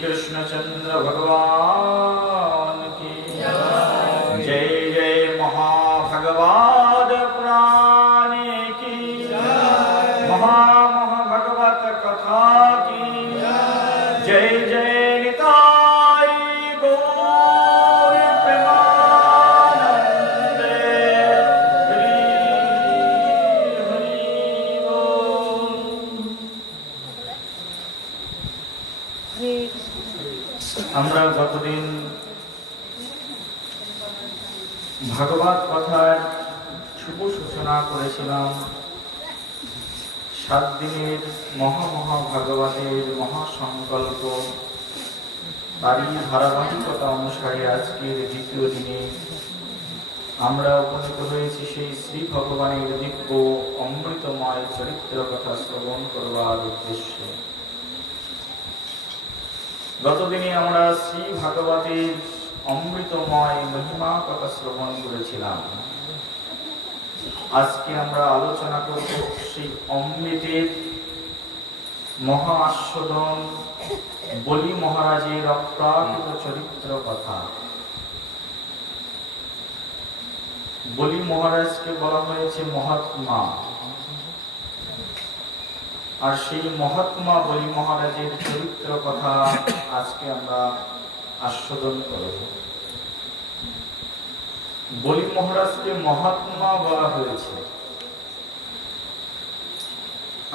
कृष्णचंद्र भगवान की जय। जय महाभगवत पुराण की महाभगवत कथा की जय। जय निताई गौर प्रेमानंदे हरि हरि बोल। আমরা গতদিন ভাগবত কথার শুভ সূচনা করেছিলাম। 7 দিনের ভাগবতের মহাসংকল্প তারই ধারাবাহিকতা অনুসারে আজকের দ্বিতীয় দিনে আমরা উপনীত হয়েছি সেই শ্রী ভগবানের দিব্য অমৃতময় চরিত্র কথা শ্রবণ করবার উদ্দেশ্যে। গতদিনে আমরা শ্রী ভাগবতের অমৃতময় মহিমা কথা শ্রবণ করেছিলাম। আজকে আমরা আলোচনা করব সেই অমৃতের মহা আস্বাদন বলি মহারাজের অপ্রাকৃত চরিত্র কথা। বলি মহারাজকে বলা হয়েছে মহাত্মা, আর সেই মহাত্মা বলি মহারাজের চরিত্র কথা আজকে আমরা আস্বাদন করব। বলি মহারাজকে মহাত্মা বলা হয়েছে।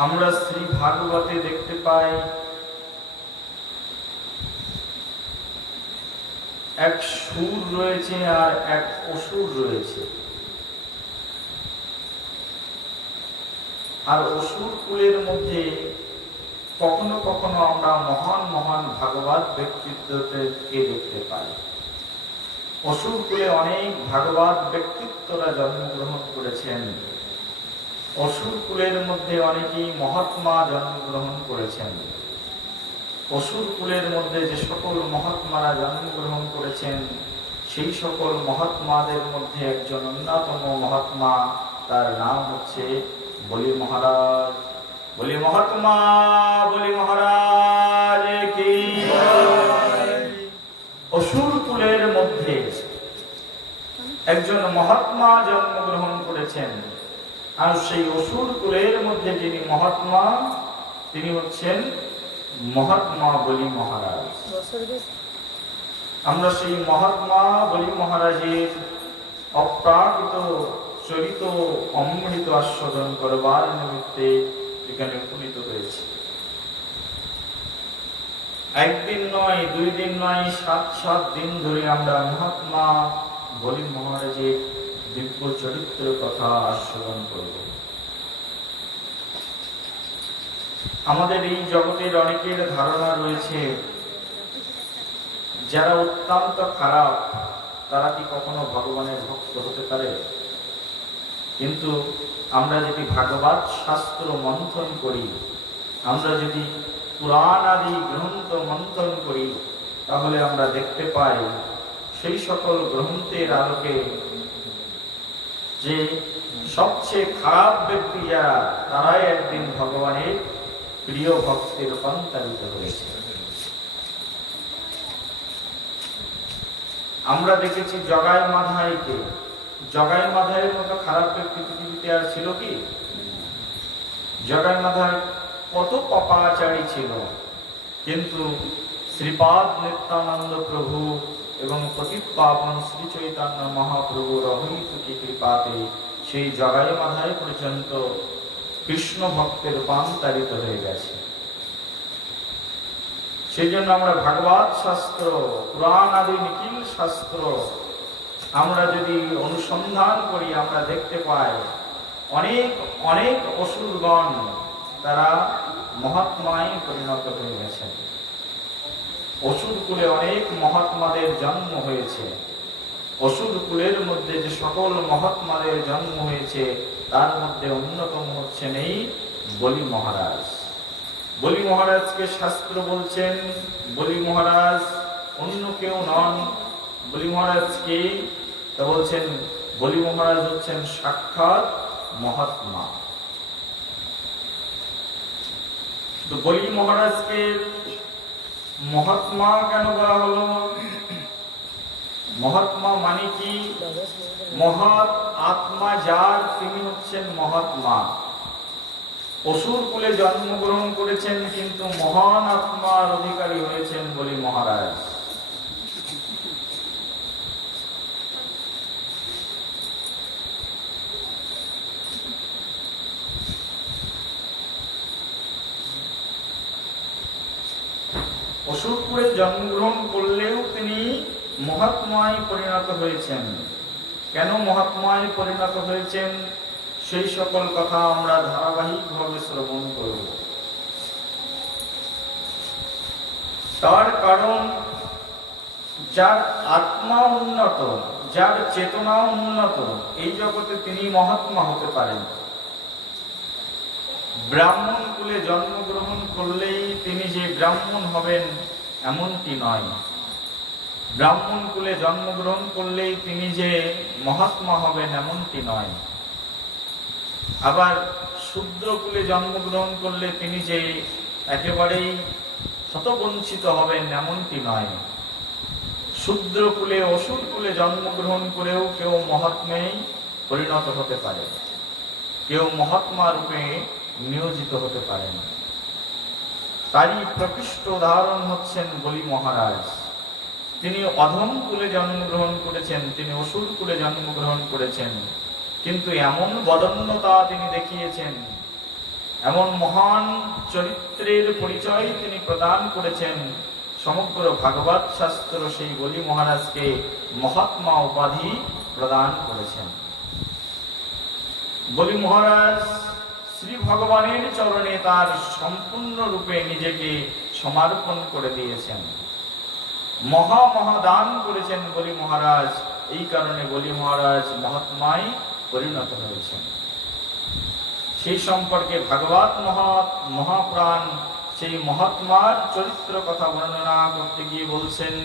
আমরা শ্রী ভাগবতে দেখতে পাই এক সুর রয়েছে আর এক অসুর রয়েছে। আর অসুর কুলের মধ্যে কখনো কখনো আমরা মহান ভাগবত ব্যক্তিত্বকে দেখতে পাই। অসুর কুলে অনেক ভাগবত ব্যক্তিত্বরা জন্মগ্রহণ করেছেন। অসুর কুলের মধ্যে অনেকেই মহাত্মা জন্মগ্রহণ করেছেন। অসুর কুলের মধ্যে যে সকল মহাত্মারা জন্মগ্রহণ করেছেন সেই সকল মহাত্মাদের মধ্যে একজন অন্যতম মহাত্মা, তার নাম হচ্ছে বলি মহারাজ। বলি মহাত্মা বলি মহারাজ কি। অসুর কুলের মধ্যে একজন মহাত্মা জন্মগ্রহণ করেছেন, আর সেই অসুর কুলের মধ্যে যিনি মহাত্মা তিনি হচ্ছেন মহাত্মা বলি মহারাজ। আমরা সেই মহাত্মা বলি মহারাজের অপ্রাকৃত চরিত অমৃত আস্বাদন করবার নিমিত্তে এখানে উপনীত হয়েছে। একদিন নয়, 2 দিন নয়, 7 দিন ধরে আমরা মহাত্মা বলি মহারাজের দিব্য চরিত্র কথা আস্বাদন করব। আমাদের এই জগতের অনেকের ধারণা রয়েছে যারা অত্যন্ত খারাপ তারা কি কখনো ভগবানের ভক্ত হতে পারে? কিন্তু আমরা যদি ভাগবত শাস্ত্র মন্থন করি, আমরা যদি পুরাণ আদি গ্রন্থ মন্থন করি, তাহলে আমরা দেখতে পাই সেই সকল গ্রন্থের আলোকে যে সবচেয়ে খারাপ ব্যক্তি যারা, তারাই একদিন ভগবানের প্রিয় ভক্তে রূপান্তরিত হয়েছে। আমরা দেখেছি জগাই মাধাইকে। জগাই মাধাইয়ের মতো খারাপ ব্যক্তি পৃথিবীতে আর ছিল কি? জগাই মাধাই কত পাপাচারী ছিল, কিন্তু শ্রীপাদ নিত্যানন্দ প্রভু এবং পতিত পাবন শ্রী চৈতন্য মহাপ্রভুর অহৈতুকী কৃপাতে সেই জগাই মাধাই পর্যন্ত কৃষ্ণ ভক্তে রূপান্তরিত হয়ে গেছে। সেই জন্য আমরা ভাগবত শাস্ত্র, পুরাণ আদি নিখিল শাস্ত্র আমরা যদি অনুসন্ধান করি, আমরা দেখতে পাই অনেক অসুরগণ তারা মহাত্মায় পরিণত হয়ে গেছেন। অসুর কুলে অনেক মহাত্মাদের জন্ম হয়েছে। অসুর কুলের মধ্যে যে সকল মহাত্মাদের জন্ম হয়েছে তার মধ্যে অন্যতম হচ্ছেন এই বলি মহারাজ। বলি মহারাজকে শাস্ত্র বলছেন বলি মহারাজ অন্য কেউ নন। বলি মহারাজ কে? তা বলছেন বলি মহারাজ হচ্ছেন সাক্ষাৎ মহাত্মা। তো বলি মহারাজকে মহাত্মা কেন বলা হলো? মহাত্মা মানে কি? মহৎ আত্মা যার, তিনি হচ্ছেন মহাত্মা। অসুর কুলে জন্মগ্রহণ করেছেন কিন্তু মহান আত্মার অধিকারী হয়েছেন বলি মহারাজ। অসুর কুলে জন্মগ্রহণ করলেও তিনি মহাত্মায় পরিণত হয়েছেন। কেন মহাত্মায় পরিণত হয়েছেন সেই সকল কথা আমরা ধারাবাহিকভাবে শ্রবণ করব। তার কারণ যার আত্মা উন্নত, যার চেতনা উন্নত, এই জগতে তিনি মহাত্মা হতে পারেন। ব্রাহ্মণ কুলে জন্মগ্রহণ করলেই তিনি যে ব্রাহ্মণ হবেন এমনটি নয়। ব্রাহ্মণ কুলে জন্মগ্রহণ করলেই তিনি যে মহাত্মা হবেন এমনটি নয়। আবার শূদ্র কুলে জন্মগ্রহণ করলে তিনি যে একেবারেই হতবঞ্চিত হবেন এমনটি নয়। শূদ্র কুলে অসুর কুলে জন্মগ্রহণ করেও কেউ মহাত্মায় পরিণত হতে পারে, কেউ মহাত্মা রূপে নিয়োজিত হতে পারেন। তারই প্রকৃষ্ট উদাহরণ হচ্ছেন বলি মহারাজ। তিনি অধম কুলে জন্মগ্রহণ করেছেন, তিনি অসুর কুলে জন্মগ্রহণ করেছেন, কিন্তু এমন বদন্যতা তিনি দেখিয়েছেন, এমন মহান চরিত্রের পরিচয় তিনি প্রদান করেছেন। সমগ্র ভাগবত শাস্ত্র সেই বলি মহারাজকে মহাত্মা উপাধি প্রদান করেছেন। বলি মহারাজ শ্রী ভগবানের চরণে তার সম্পূর্ণ রূপে নিজেকে সমর্পণ করে দিয়েছেন, মহাদান করেছেন বলি মহারাজ। এই কারণে বলি মহারাজ মহাত্মায় পরিণত হয়েছেন। সেই সম্পর্কে ভাগবত মহাপ্রাণ সেই মহাত্মার চরিত্র কথা বর্ণনা করতে গিয়ে বলছেন,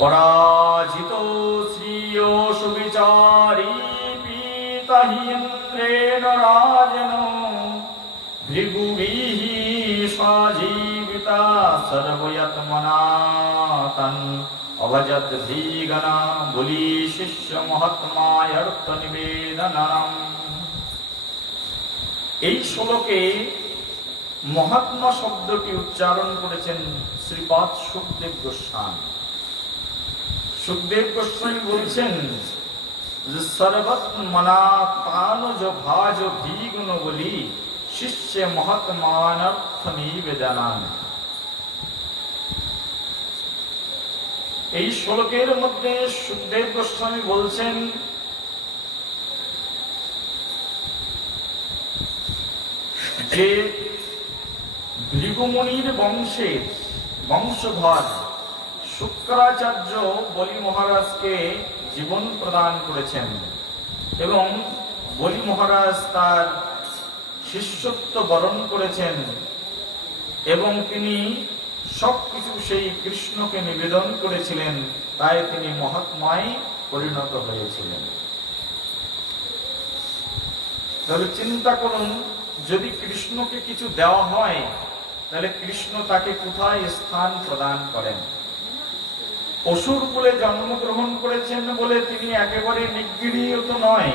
পরাজিত শ্রীয় সুবিচারী পিতাহিন্দ্রেণ রাজেন ভৃগুবিঃ স্বজীবিতা সর্বয়ত্মনাতন অভজত ধীগণা বলি শিষ্য মহাত্মায় অর্থ নিবেদনম। এই শ্লোকে মহাত্মা শব্দটি উচ্চারণ করেছেন শ্রীপাদ সুখদেব গোস্বামী। সুখদেব গোস্বামী বলছেন যে সর্বত্মনাতানুজ ভাজ ভীগুণ বলি শিষ্য মহাত্মানর্থ নিবেদনম। এই শ্লোকের মধ্যে সুখদেব গোস্বামী বলছেন যে ভৃগুমুনির বংশধর শুক্রাচার্য বলি মহারাজকে জীবন প্রদান করেছেন এবং বলি মহারাজ তার শিষ্যত্ব বরণ করেছেন এবং তিনি সবকিছু সেই কৃষ্ণকে নিবেদন করেছিলেন, তাই তিনি মহাত্মায় পরিণত হয়েছিলেন। তাহলে চিন্তা করুন, যদি কৃষ্ণকে কিছু দেওয়া হয় তাহলে কৃষ্ণ তাকে কোথায় স্থান প্রদান করেন? অসুর কুলে জন্মগ্রহণ করেছেন বলে তিনি একেবারে নিগৃহীত নয়,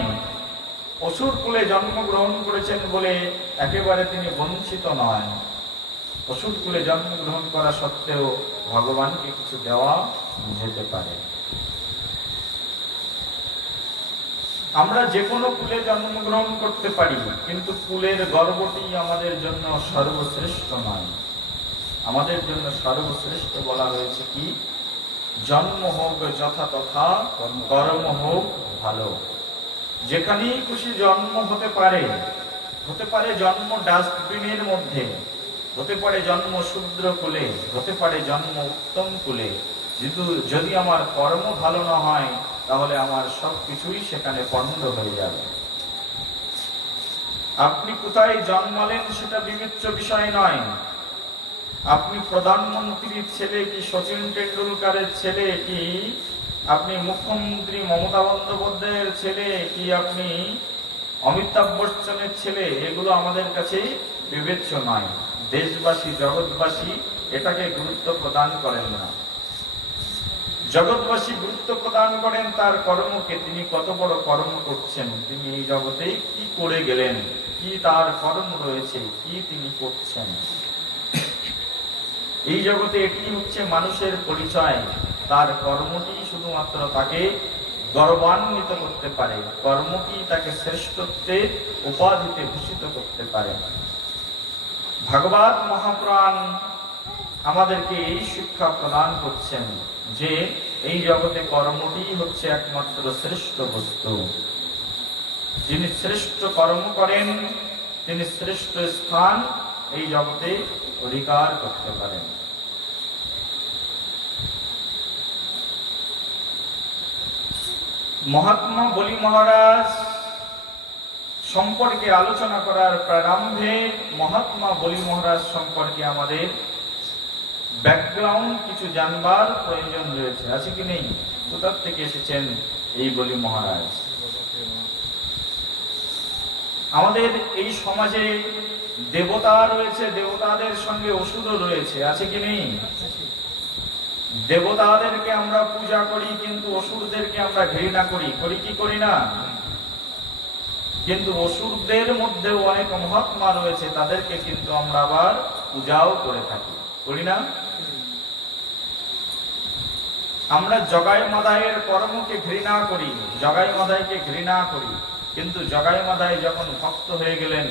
অসুর কুলে জন্মগ্রহণ করেছেন বলে একেবারে তিনি বঞ্চিত নয়। অসুর কুলে জন্মগ্রহণ করা সত্ত্বেও ভগবানকে কিছু দেওয়া যেতে পারে। আমরা যে কোনো কুলে জন্মগ্রহণ করতে পারি, কিন্তু কুলের গর্বটি আমাদের জন্য সর্বশ্রেষ্ঠ নয়। আমাদের জন্য সর্বশ্রেষ্ঠ বলা হয়েছে কি, জন্ম হোক যথা তথা, কর্ম হোক ভালো। যেখানেই খুশি জন্ম হতে পারে, হতে পারে জন্ম ডাস্টবিনের মধ্যে, হতে পারে জন্ম শূদ্র কুলে, হতে পারে জন্ম উত্তম কুলে, কিন্তু যদি আমার কর্ম ভালো না হয় তাহলে আমার সবকিছুই সেখানে পণ্ড হয়ে যাবে। আপনি কোথায় জন্মালেন সেটা বিবেচ্য বিষয় নয়। আপনি প্রধানমন্ত্রীর ছেলে কি সচিন টেন্ডুলকারের ছেলে, কি আপনি মুখ্যমন্ত্রী মমতা বন্দ্যোপাধ্যায়ের ছেলে, কি আপনি অমিতাভ বচ্চনের ছেলে, এগুলো আমাদের কাছে বিবেচ্য নয়। দেশবাসী, জগৎবাসী এটাকে গুরুত্ব প্রদান করেন না। জগৎবাসী গুরুত্ব প্রদান করেন তার কর্মকে, তিনি কত বড় কর্ম করছেন, তিনি এই জগতে কি করে গেলেন, কি তার কর্ম রয়েছে, কি তিনি করছেন। এই জগতে এটি হচ্ছে মানুষের পরিচয়। তার কর্মটি শুধুমাত্র তাকে গর্বান্বিত করতে পারে, কর্মটি তাকে শ্রেষ্ঠত্বের উপাধিতে ভূষিত করতে পারে। ভাগবত মহাপুরাণ আমাদেরকে এই শিক্ষা প্রদান করছেন যে এই জগতে কর্মটি হচ্ছে একমাত্র শ্রেষ্ঠ বস্তু। যিনি শ্রেষ্ঠ কর্ম করেন তিনি শ্রেষ্ঠ স্থান এই জগতে অধিকার করতে পারেন। মহাত্মা বলি মহারাজ সম্পর্কে আলোচনা করার প্রারম্ভে মহাত্মা বলি মহারাজ সম্পর্কে আমাদের ব্যাকগ্রাউন্ড কিছু জানবার প্রয়োজন রয়েছে, আছে কি নেই? কোথার থেকে এসেছেন এই বলি মহারাজ? আমাদের এই সমাজে দেবতা রয়েছে, দেবতাদের সঙ্গে অসুরও রয়েছে, আছে কি নেই? দেবতাদেরকে আমরা পূজা করি কিন্তু অসুরদেরকে আমরা ঘৃণা করি, করি কি করি না? কিন্তু অসুরদের মধ্যেও অনেক মহাত্মা রয়েছে, তাদেরকে কিন্তু আমরা আবার পূজাও করে থাকি, করি না? আমরা জগাই মাদাইয়ের কর্মকে ঘৃণা করি, জগাই মাদাইকে ঘৃণা করি, কিন্তু জগাই মাদাই যখন ভক্ত হয়ে গেলেন,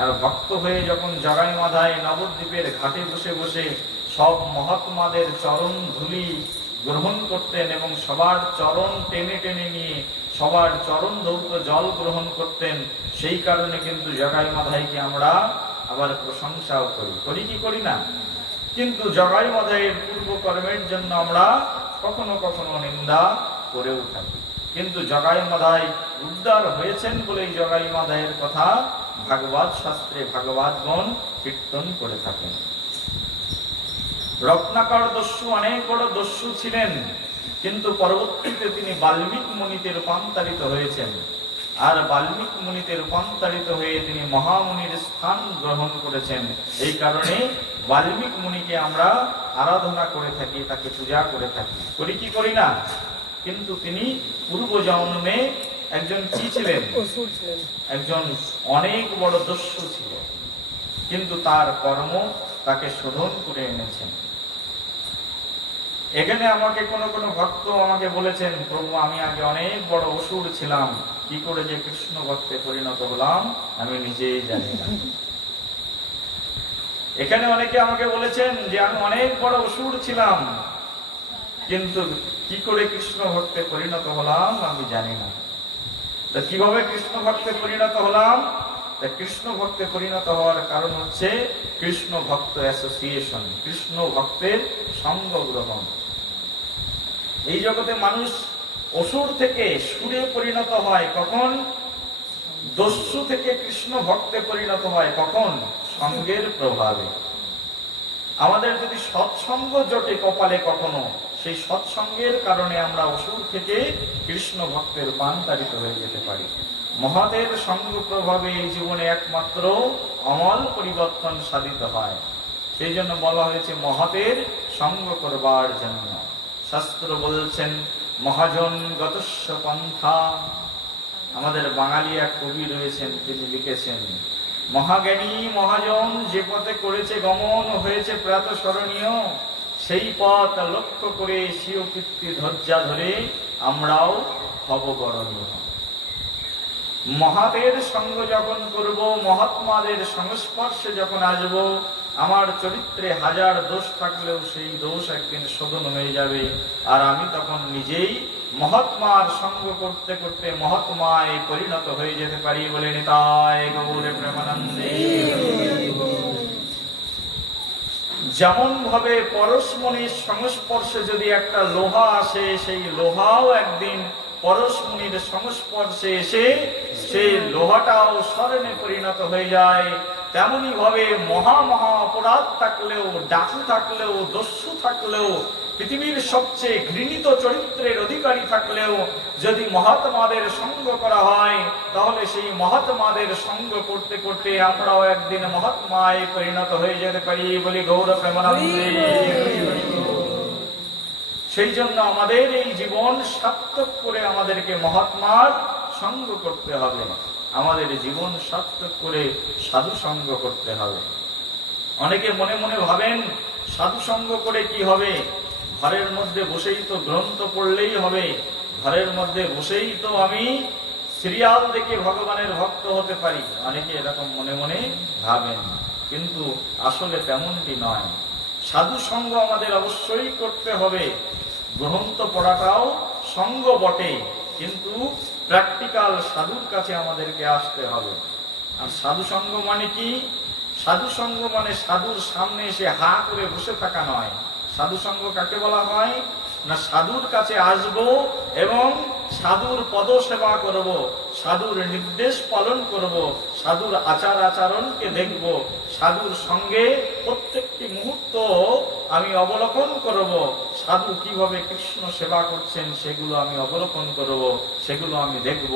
আর ভক্ত হয়ে যখন জগাই মাদাই নবদ্বীপের ঘাটে বসে বসে সব মহাত্মাদের চরণ ধুলি গ্রহণ করতেন এবং সবার চরণ টেনে টেনে নিয়ে সবার চরণ ধৌত জল গ্রহণ করতেন, সেই কারণে কিন্তু জগাই মাদাইকে আমরা আবার প্রশংসাও করি, করি কি করি না? কিন্তু জগাই মাদাইয়ের পূর্ব কর্মের জন্য আমরা কখনো কখনো নিন্দা করেও থাকি। কিন্তু জগাই মাদাই উদ্ধার হয়েছেন বলেই জগাই মাদাইয়ের কথা ভাগবত শাস্ত্রে ভাগবতগণ কীর্তন করে থাকেন। রত্নাকর দস্যু অনেক বড় দস্যু ছিলেন, কিন্তু পরবর্তীতে তিনি বাল্মীকি মুনিতে রূপান্তরিত হয়েছেন, আর বাল্মীকি মুনিতে রূপান্তরিত হয়ে তিনি মহামুনির স্থান গ্রহণ করেছেন। এই কারণে বাল্মীকি মুনিকে আমরা আরাধনা করে থাকি, তাকে পূজা করে থাকি, করি কি করি না? কিন্তু তিনি পূর্ব জন্মে একজন কি ছিলেন? একজন অনেক বড় দস্যু ছিলেন, কিন্তু তার কর্ম তাকে শোধন করে এনেছেন। এখানে আমাকে কোন ভক্ত আমাকে বলেছেন, প্রভু আমি আগে অনেক বড় অসুর ছিলাম, কি করে যে কৃষ্ণ ভক্তে পরিণত হলাম আমি নিজেই জানি না। এখানে অনেকে আমাকে বলেছেন যে আমি অনেক বড় অসুর ছিলাম, কিন্তু কি করে কৃষ্ণ ভক্তে পরিণত হলাম আমি জানি না। তা কিভাবে কৃষ্ণ ভক্তে পরিণত হলাম? কৃষ্ণ ভক্তে পরিণত হওয়ার কারণ হচ্ছে কৃষ্ণ ভক্ত অ্যাসোসিয়েশন, কৃষ্ণ ভক্তের সঙ্গ গ্রহণ। এই জগতে মানুষ অসুর থেকে সুরে পরিণত হয় কখন? দস্যু থেকে কৃষ্ণ ভক্তে পরিণত হয় কখন? সঙ্গের প্রভাবে। আমাদের যদি সৎসঙ্গ জোটে কপালে কখনো, সেই সৎসঙ্গের কারণে আমরা অসুর থেকে কৃষ্ণ ভক্তে রূপান্তরিত হয়ে যেতে পারি। মহাতের সঙ্গ প্রভাবে এই জীবনে একমাত্র অমল পরিবর্তন সাধিত হয়। সেই জন্য বলা হয়েছে মহাতের সঙ্গ করবার জন্য। শাস্ত্র বলছেন মহাজন গতস্য পন্থা। আমাদের বাঙালি এক কবি রয়েছেন, তিনি লিখেছেন মহাজ্ঞানী মহাজন যে পথে করেছে গমন হয়েছে প্রাত স্মরণীয়, সেই পথ লক্ষ্য করে স্বীয় কীর্তি ধৈর্যা ধরে আমরাও হব বরণীয়। মহাতের সঙ্গ যখন করব, মহাত্মাদের সংস্পর্শে যখন আসব, আমার চরিত্রে হাজার দোষ থাকলেও সেই দোষ একদিন শোধন হয়ে যাবে, আর আমি তখন নিজেই মহাত্মার সঙ্গ করতে করতে মহাত্মায় পরিণত হয়ে যেতে পারি বলে নিতাই গৌরে প্রেমানন্দে। যেমন ভাবে পরশমণির সংস্পর্শে যদি একটা লোহা আসে, সেই লোহাও একদিন পরশমণির সংস্পর্শে এসে সেই লোহাটাও স্বর্ণে পরিণত হয়ে যায়, তেমনি ভাবে মহা মহা অপরাধ থাকলেও, ডাকু থাকলেও, দস্যু থাকলেও, পৃথিবীর সবচেয়ে ঘৃণিত চরিত্রের অধিকারী থাকলেও যদি মহাত্মাদের সঙ্গ করা হয়, তাহলে সেই মহাত্মাদের সঙ্গ করতে করতে আমরাও একদিন মহাত্মায় পরিণত হয়ে যেতে পারি বলি গৌর প্রেমানন্দে। সেই জন্য আমাদের এই জীবন সার্থক করে আমাদেরকে মহাত্মার সঙ্গ করতে হবে, আমাদের জীবন সার্থক করে সাধু সঙ্গ করতে হবে। অনেকে মনে মনে ভাবেন সাধু সঙ্গ করে কি হবে, ঘরের মধ্যে বসেই তো গ্রন্থ পড়লেই হবে, ঘরের মধ্যে বসেই তো আমি সিরিয়াল দেখে ভগবানের ভক্ত হতে পারি, অনেকে এরকম মনে মনে ভাবেন, কিন্তু আসলে তেমনটি নয়। সাধু সঙ্গ আমাদের অবশ্যই করতে হবে। গ্রন্থ পড়াটাও সঙ্গ বটে, কিন্তু প্র্যাকটিক্যাল সাধুর কাছে আমাদেরকে আসতে হবে। আর সাধু সঙ্গ মানে কি? সাধু সঙ্গ মানে সাধুর সামনে এসে হা করে বসে থাকা নয়। সাধু সঙ্গ কাকে বলা হয় না, সাধুর কাছে আসব এবং সাধুর পদ সেবা করব, সাধুর নির্দেশ পালন করব, সাধুর আচার আচরণকে দেখব, সাধুর সঙ্গে প্রত্যেকটি মুহূর্ত আমি অবলোকন করব, সাধু কিভাবে কৃষ্ণ সেবা করছেন সেগুলো আমি অবলোকন করব, সেগুলো আমি দেখব,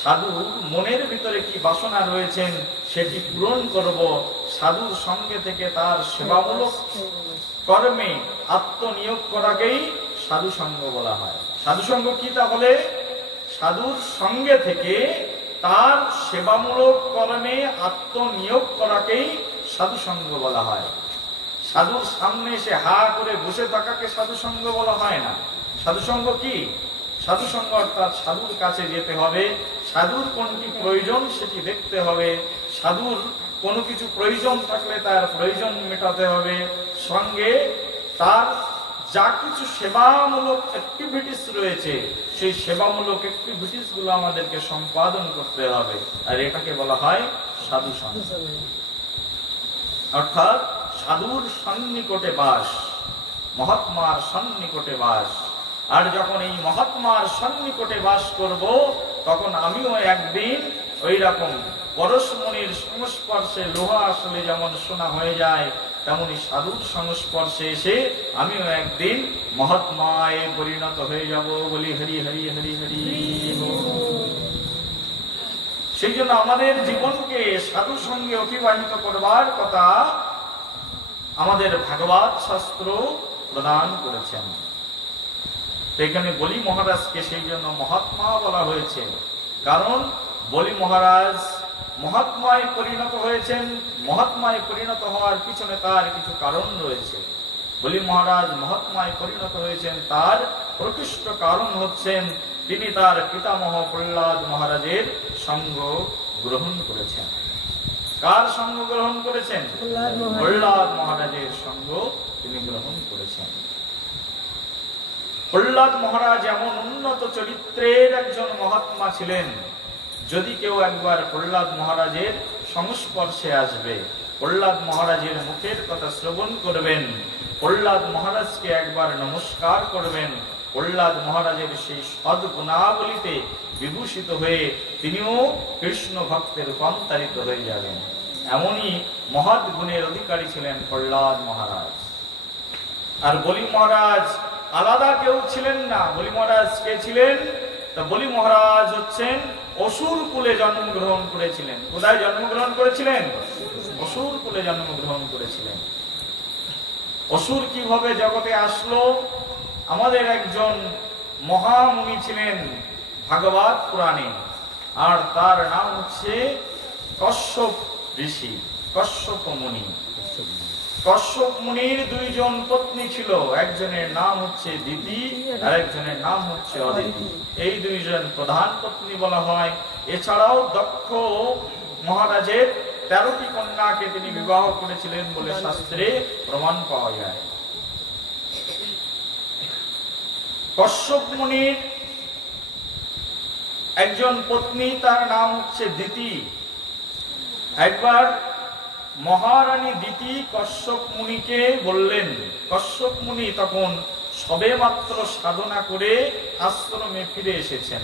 সাধুর মনের ভিতরে কি বাসনা রয়েছেন সেটি পূরণ করব, সাধুর সঙ্গে থেকে তার সেবামূলক কর্মে আত্মনিয়োগ করাকেই সাধু সঙ্গ বলা হয়। সাধু সঙ্গ কি? তাহলে সাধুর সঙ্গে থেকে তার সেবামূলক কর্মে আত্মনিয়োগ করাকেই সাধু সঙ্গ বলা হয়। সাধুর সামনে এসে হা করে বসে থাকাকে সাধু সঙ্গ বলা হয় না। সাধু সঙ্গ কি? সাধু সঙ্গ অর্থাৎ সাধুর কাছে যেতে হবে, সাধুর কোনটি প্রয়োজন সেটি দেখতে হবে, সাধুর কোনো কিছু প্রয়োজন থাকলে তার প্রয়োজন মেটাতে হবে, সঙ্গে তার যা কিছু সেবামূলক অ্যাক্টিভিটিস রয়েছে সেই সেবামূলক অ্যাক্টিভিটিস গুলো আমাদেরকে সম্পাদন করতে হবে, আর এটাকে বলা হয় সাধু সঙ্গ। অর্থাৎ সাধুর সন্নিকটে বাস, মহাত্মার সন্নিকটে বাস। আর যখন এই মহাত্মার সন্নিকটে বাস করব, তখন আমিও একদিন ওই রকম পরশমণির সংস্পর্শে লোহা আসলে যেমন সোনা হয়ে যায়, তেমনি সাধুর সংস্পর্শে এসে আমিও একদিন মহাত্মায় পরিণত হয়ে যাব বলি হরি হরি হরি হরি। সেই জন্য আমাদের জীবনকে সাধু সঙ্গে অতিবাহিত করবার কথা আমাদের ভাগবত শাস্ত্র প্রদান করেছেন। এখানে বলি মহারাজকে সেই জন্য মহাত্মা বলা হয়েছে, কারণ বলি মহারাজ মহাত্মায় পরিণত হয়েছেন। মহাত্মায় পরিণত হওয়ার পিছনে তার কিছু কারণ রয়েছে। বলি মহারাজ মহাত্মায় পরিণত হয়েছেন, তার প্রকৃষ্ট কারণ হচ্ছেন তিনি তার পিতামহ প্রহ্লাদ মহারাজের সঙ্গ গ্রহণ করেছেন। কার সঙ্গ গ্রহণ করেছেন? প্রহ্লাদ মহারাজের সঙ্গ তিনি গ্রহণ করেছেন। প্রহ্লাদ মহারাজ এমন উন্নত চরিত্রের একজন মহাত্মা ছিলেন, যদি কেউ একবার প্রহ্লাদ মহারাজের সংস্পর্শে আসবে, প্রহ্লাদ মহারাজের মুখের কথা শ্রবণ করবেন, প্রহ্লাদ মহারাজকে একবার নমস্কার করবেন, প্রহ্লাদ মহারাজের সেই সদ্গুণাবলীতে বিভূষিত হয়ে তিনিও কৃষ্ণ ভক্তে রূপান্তরিত হয়ে যাবেন। এমনই মহৎ গুণের অধিকারী ছিলেন প্রহ্লাদ মহারাজ। আর বলি মহারাজ আলাদা কেউ ছিলেন না। বলি মহারাজ কে ছিলেন? তা বলি মহারাজ হচ্ছেন অসুর কুলে জন্মগ্রহণ করেছিলেন। কোথায় জন্মগ্রহণ করেছিলেন? অসুর কুলে জন্মগ্রহণ করেছিলেন। অসুর কিভাবে জগতে আসলো? আমাদের একজন মহামুনি ছিলেন ভাগবত পুরাণে, আর তার নাম হচ্ছে কশ্যপ ঋষি, কশ্যপ মুনি। কশ্যপ মুনির দুইজন পত্নী ছিল, একজনের নাম হচ্ছে দিতি আর একজনের নাম হচ্ছে অদিতি। এই দুইজন প্রধান পত্নী বলা হয়। এছাড়াও দক্ষ মহারাজের 13টি কন্যাকে তিনি বিবাহ করেছিলেন বলে শাস্ত্রে প্রমাণ পাওয়া যায়। কশ্যপ মুনির একজন পত্নী, তার নাম হচ্ছে দিতি। একবার মহারানী দিতি কশ্যপ মুনিকে বললেন, কশ্যপ মুনি তখন সবে মাত্র সাধনা করে আশ্রমে ফিরে এসেছেন।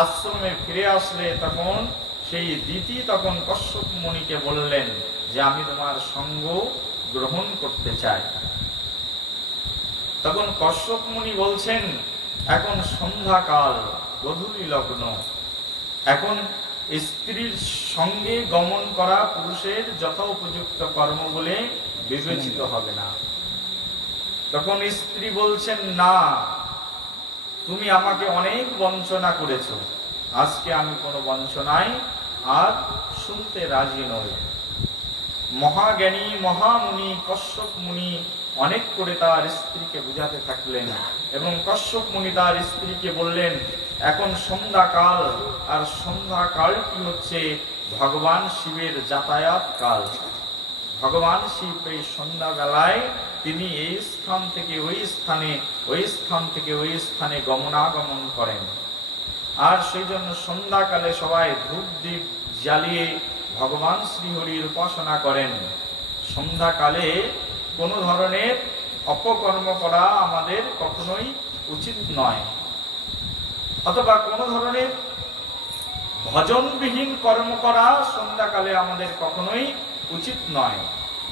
আশ্রমে ফিরে আসলে তখন সেই দিতি তখন কশ্যপ মুনিকে বললেন যে আমি তোমার সঙ্গ গ্রহণ করতে চাই। তখন কশ্যপ মুনি বলছেন, এখন সন্ধ্যাকাল, গোধূলি লগ্ন, এখন স্ত্রীর সঙ্গে গমন করা পুরুষের যথোপযুক্ত কর্ম বলে বিবেচিত হবে না। তখন স্ত্রী বলছেন, না, তুমি আমাকে অনেক বঞ্চনা করেছ, আজকে আমি কোনো বঞ্চনায় আর শুনতে রাজি নই। মহাজ্ঞানী মহামুনি কশ্যপ মুনি অনেক করে তার স্ত্রীকে বুঝাতে থাকলেন এবং কশ্যপ মুনি তার স্ত্রীকে বললেন, এখন সন্ধ্যাকাল, আর সন্ধ্যাকালটি হচ্ছে ভগবান শিবের যাতায়াত কাল। ভগবান শিব এই সন্ধ্যাবেলায় তিনি এই স্থান থেকে ওই স্থানে, ওই স্থান থেকে ওই স্থানে গমনাগমন করেন। আর সেই জন্য সন্ধ্যাকালে সবাই ধূপ দ্বীপ জ্বালিয়ে ভগবান শ্রীহরির উপাসনা করেন। সন্ধ্যাকালে কোন ধরনের অপকর্ম করা আমাদের কখনোই উচিত নয়, অথবা কোন ধরনের ভজনবিহীন কর্ম করা সন্ধ্যাকালে আমাদের কখনোই উচিত নয়।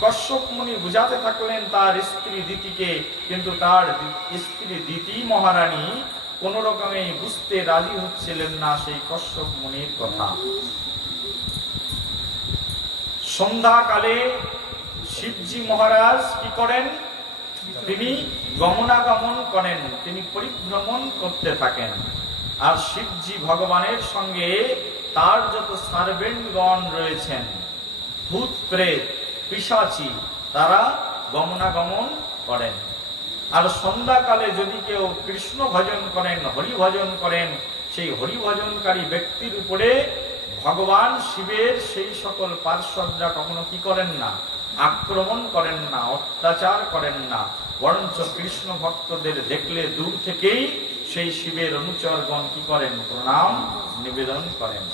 কশ্যপ মুনি বুঝাতে থাকলেন তার স্ত্রী দিতিকে, কিন্তু তার স্ত্রী দিতি মহারানী কোন রকমে বুঝতে রাজি হচ্ছিলেন না সেই কশ্যপ মুনির কথা। সন্ধ্যাকালে শিবজি মহারাজ কি করেন? তিনি গমনাগমন করেন, তিনি পরিভ্রমণ করতে থাকেন। আর শিবজি ভগবানের সঙ্গে তার যত সার্ভেন্টগণ রয়েছেন, ভূত প্রেত পিশাচী, তারা গমনাগমন করেন। আর সন্ধ্যাকালে যদি কেউ কৃষ্ণ ভজন করেন, হরি ভজন করেন, সেই হরি ভজনকারী ব্যক্তির উপরে ভগবান শিবের সেই সকল পার্শ্বদরা কখনো কি করেন না? আক্রমণ করেন না, অত্যাচার করেন না, বরঞ্চ কৃষ্ণ ভক্তদের দেখলে দূর থেকেই সেই শিবের অনুচরগণ কি করেন? প্রণাম নিবেদন করেন।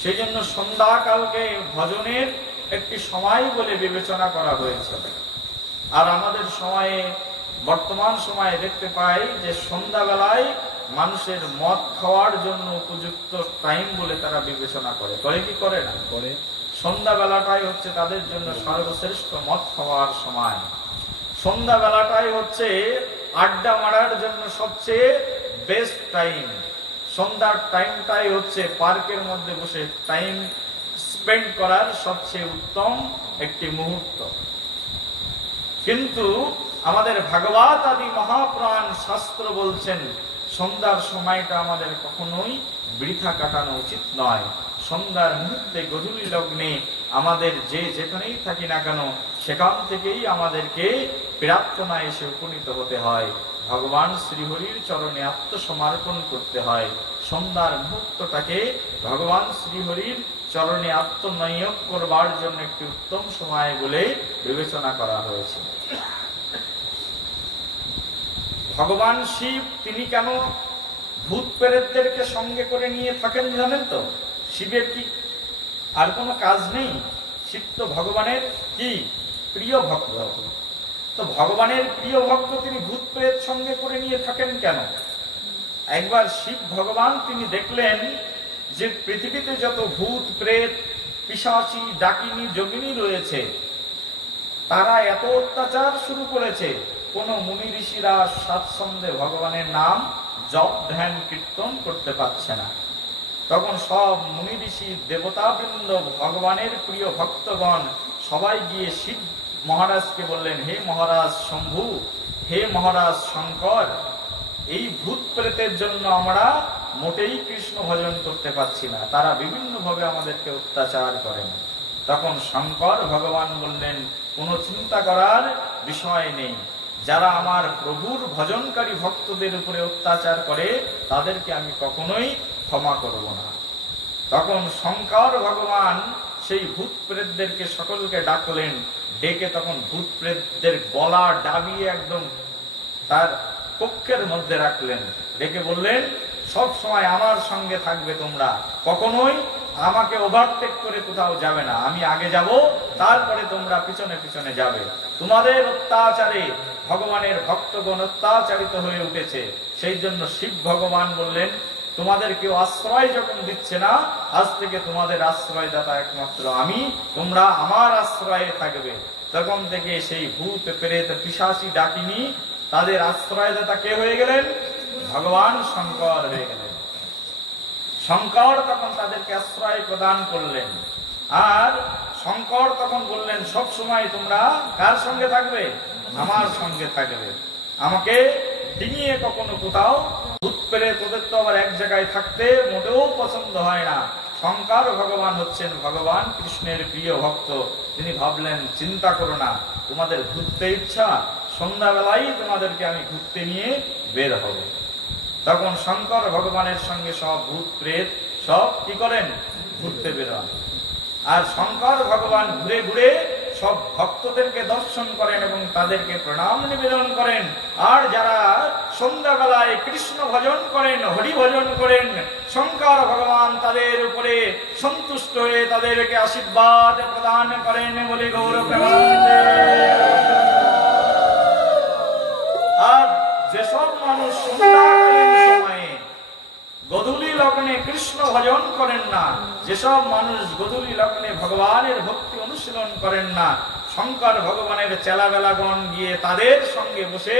সেই জন্য সন্ধ্যাকালকে ভজনের একটি সময় বলে বিবেচনা করা হয়েছে। আর আমাদের সময়ে, বর্তমান সময়ে দেখতে পাই যে সন্ধ্যাবেলায় মানুষের মদ খাওয়ার জন্য উপযুক্ত টাইম বলে তারা বিবেচনা করে। করে কি করে না? করে। সন্ধ্যাবেলাটাই হচ্ছে তাদের জন্য সর্বশ্রেষ্ঠ মদ খাওয়ার সময়। সন্ধ্যাবেলাটাই হচ্ছে আড্ডা মারার জন্য সবচেয়ে বেস্ট টাইম। সন্ধ্যার টাইমটাই হচ্ছে পার্কের মধ্যে বসে টাইম স্পেন্ড করার সবচেয়ে উত্তম একটি মুহূর্ত। কিন্তু আমাদের ভাগবত আদি মহাপ্রাণ শাস্ত্র বলছেন সন্ধ্যার সময়টা আমাদের কখনোই বৃথা কাটানো উচিত নয়। সন্ধ্যার মুহূর্তে, গোধূলি লগ্নে আমাদের যে যেখানেই থাকি না কেন, সেখান থেকেই আমাদেরকে প্রার্থনায় এসে উপনীত হতে হয়, ভগবান শ্রীহরির চরণে আত্মসমর্পণ করতে হয়। সন্ধ্যার মুহূর্তটাকে ভগবান শ্রীহরির চরণে আত্মনিয়োগ করবার জন্য একটি উত্তম সময় বলে বিবেচনা করা হয়েছে। ভগবান শিব তিনি কেন ভূত প্রেতদেরকে সঙ্গে করে নিয়ে থাকেন জানেন তো? শিবের কি আর কোনো কাজ নেই? শিব তো ভগবানের কি প্রিয় ভক্ত। তো ভগবানের প্রিয় ভক্ত তিনি ভূত প্রেত সঙ্গে করে নিয়ে থাকেন কেন? একবার শিব ভগবান তিনি দেখলেন যে পৃথিবীতে যত ভূত প্রেত পিশাচী ডাকিনী যোগিনী রয়েছে, তারা এত অত্যাচার শুরু করেছে, কোন মুনি ঋষিরা স্বাচ্ছন্দ্যে ভগবানের নাম জপ ধ্যান কীর্তন করতে পারছে না। তখন সব মুনি ঋষি দেবতাবৃন্দ, ভগবানের প্রিয় ভক্তগণ সবাই গিয়ে শিব মহারাজকে বললেন, হে মহারাজ শম্ভু, হে মহারাজ শঙ্কর, এই ভূত প্রেতের জন্য আমরা মোটেই কৃষ্ণ ভজন করতে পারছি না, তারা বিভিন্ন ভাবে আমাদেরকে অত্যাচার করেন। তখন শঙ্কর ভগবান বললেন, কোনো চিন্তা করার বিষয় নেই, যারা আমার প্রভুর ভজনকারী ভক্তদের উপরে অত্যাচার করে তাদেরকে আমি কখনোই ক্ষমা করব না। তখন শঙ্কর ভগবান সেই ভূত প্রেতদেরকে সকলকে ডাকলেন, ডেকে তখন ভূত প্রেতদের গলা ডাবিয়ে একদম তার কক্ষের মধ্যে রাখলেন, ডেকে বললেন, সব সময় আমার সঙ্গে থাকবে তোমরা, কখনোই আমাকে ওভারটেক করে কোথাও যাবে না, আমি আগে যাব, তারপরে তোমরা পিছনে পিছনে যাবে। তোমাদের অত্যাচারে ভগবানের ভক্তগণ অত্যাচারিত হয়ে উঠেছে, সেই জন্য শিব ভগবান বললেন, তোমাদের কেউ আশ্রয় যখন দিচ্ছে না, আজ থেকে তোমাদের আশ্রয়দাতা একমাত্র আমি, তোমরা আমার আশ্রয়ে থাকবে। তখন থেকে সেই ভূত প্রেত পিশাচী ডাকিনী তাদের আশ্রয়দাতা কে হয়ে গেলেন? ভগবান শঙ্কর হয়ে গেলেন। শঙ্কর তখন তাদেরকে আশ্রয় প্রদান করলেন। আর শঙ্কর তখন বললেন, সব সময় তোমরা কার সঙ্গে থাকবে? আমার সঙ্গে থাকবে। আমাকে ডিঙিয়ে কখনো কোথাও ভূত প্রেত ওদের তো আবার এক জায়গায় থাকতে মোটেও পছন্দ হয় না। শঙ্কর ভগবান হচ্ছেন ভগবান কৃষ্ণের প্রিয় ভক্ত। তিনি ভাবলেন, চিন্তা করো না, তোমাদের ঘুরতে ইচ্ছা, সন্ধ্যাবেলায় তোমাদেরকে আমি ঘুরতে নিয়ে বের হব। তখন শঙ্কর ভগবানের সঙ্গে সব ভূত প্রেত সব কি করেন? ঘুরতে বেরোন। আর শঙ্কর ভগবান ঘুরে ঘুরে সব ভক্তদেরকে দর্শন করেন এবং তাদেরকে প্রণাম নিবেদন করেন। আর যারা সন্ধ্যাবেলায় কৃষ্ণ ভজন করেন, হরি ভজন করেন, শঙ্কর ভগবান তাদের উপরে সন্তুষ্ট হয়ে তাদেরকে আশীর্বাদ প্রদান করেন বলে গৌর প্রেমানন্দে। আর যেসব মানুষ সন্ধ্যাকালীন সময়ে গধূলি লগ্নে কৃষ্ণ ভজন করেন না, যেসব মানুষ গধূলি লগ্নে ভগবানের ভক্তি অনুশীলন করেন না, শঙ্কর ভগবানের চেলাবেলাগণ গিয়ে তাদের সঙ্গে বসে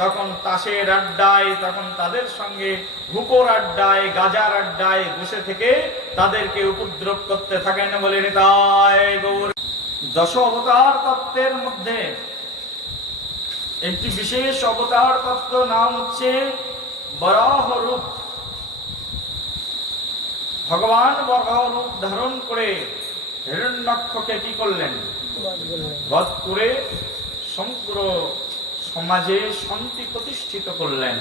তখন তাসের আড্ডায়, তখন তাদের সঙ্গে হুকোর আড্ডায়, গাজার আড্ডায় বসে থেকে তাদেরকে উপদ্রব করতে থাকেন বলে নিতাই গৌর। দশ অবতার তত্ত্বের মধ্যে একটি বিশেষ অবতার তত্ত্ব নাম হচ্ছে বরাহ রূপ। ভগবান বরাহ রূপ ধারণ করে হিরণ্যাক্ষকে কি করলেন? বধ করে সমগ্র সমাজে শান্তি প্রতিষ্ঠিত করলেন।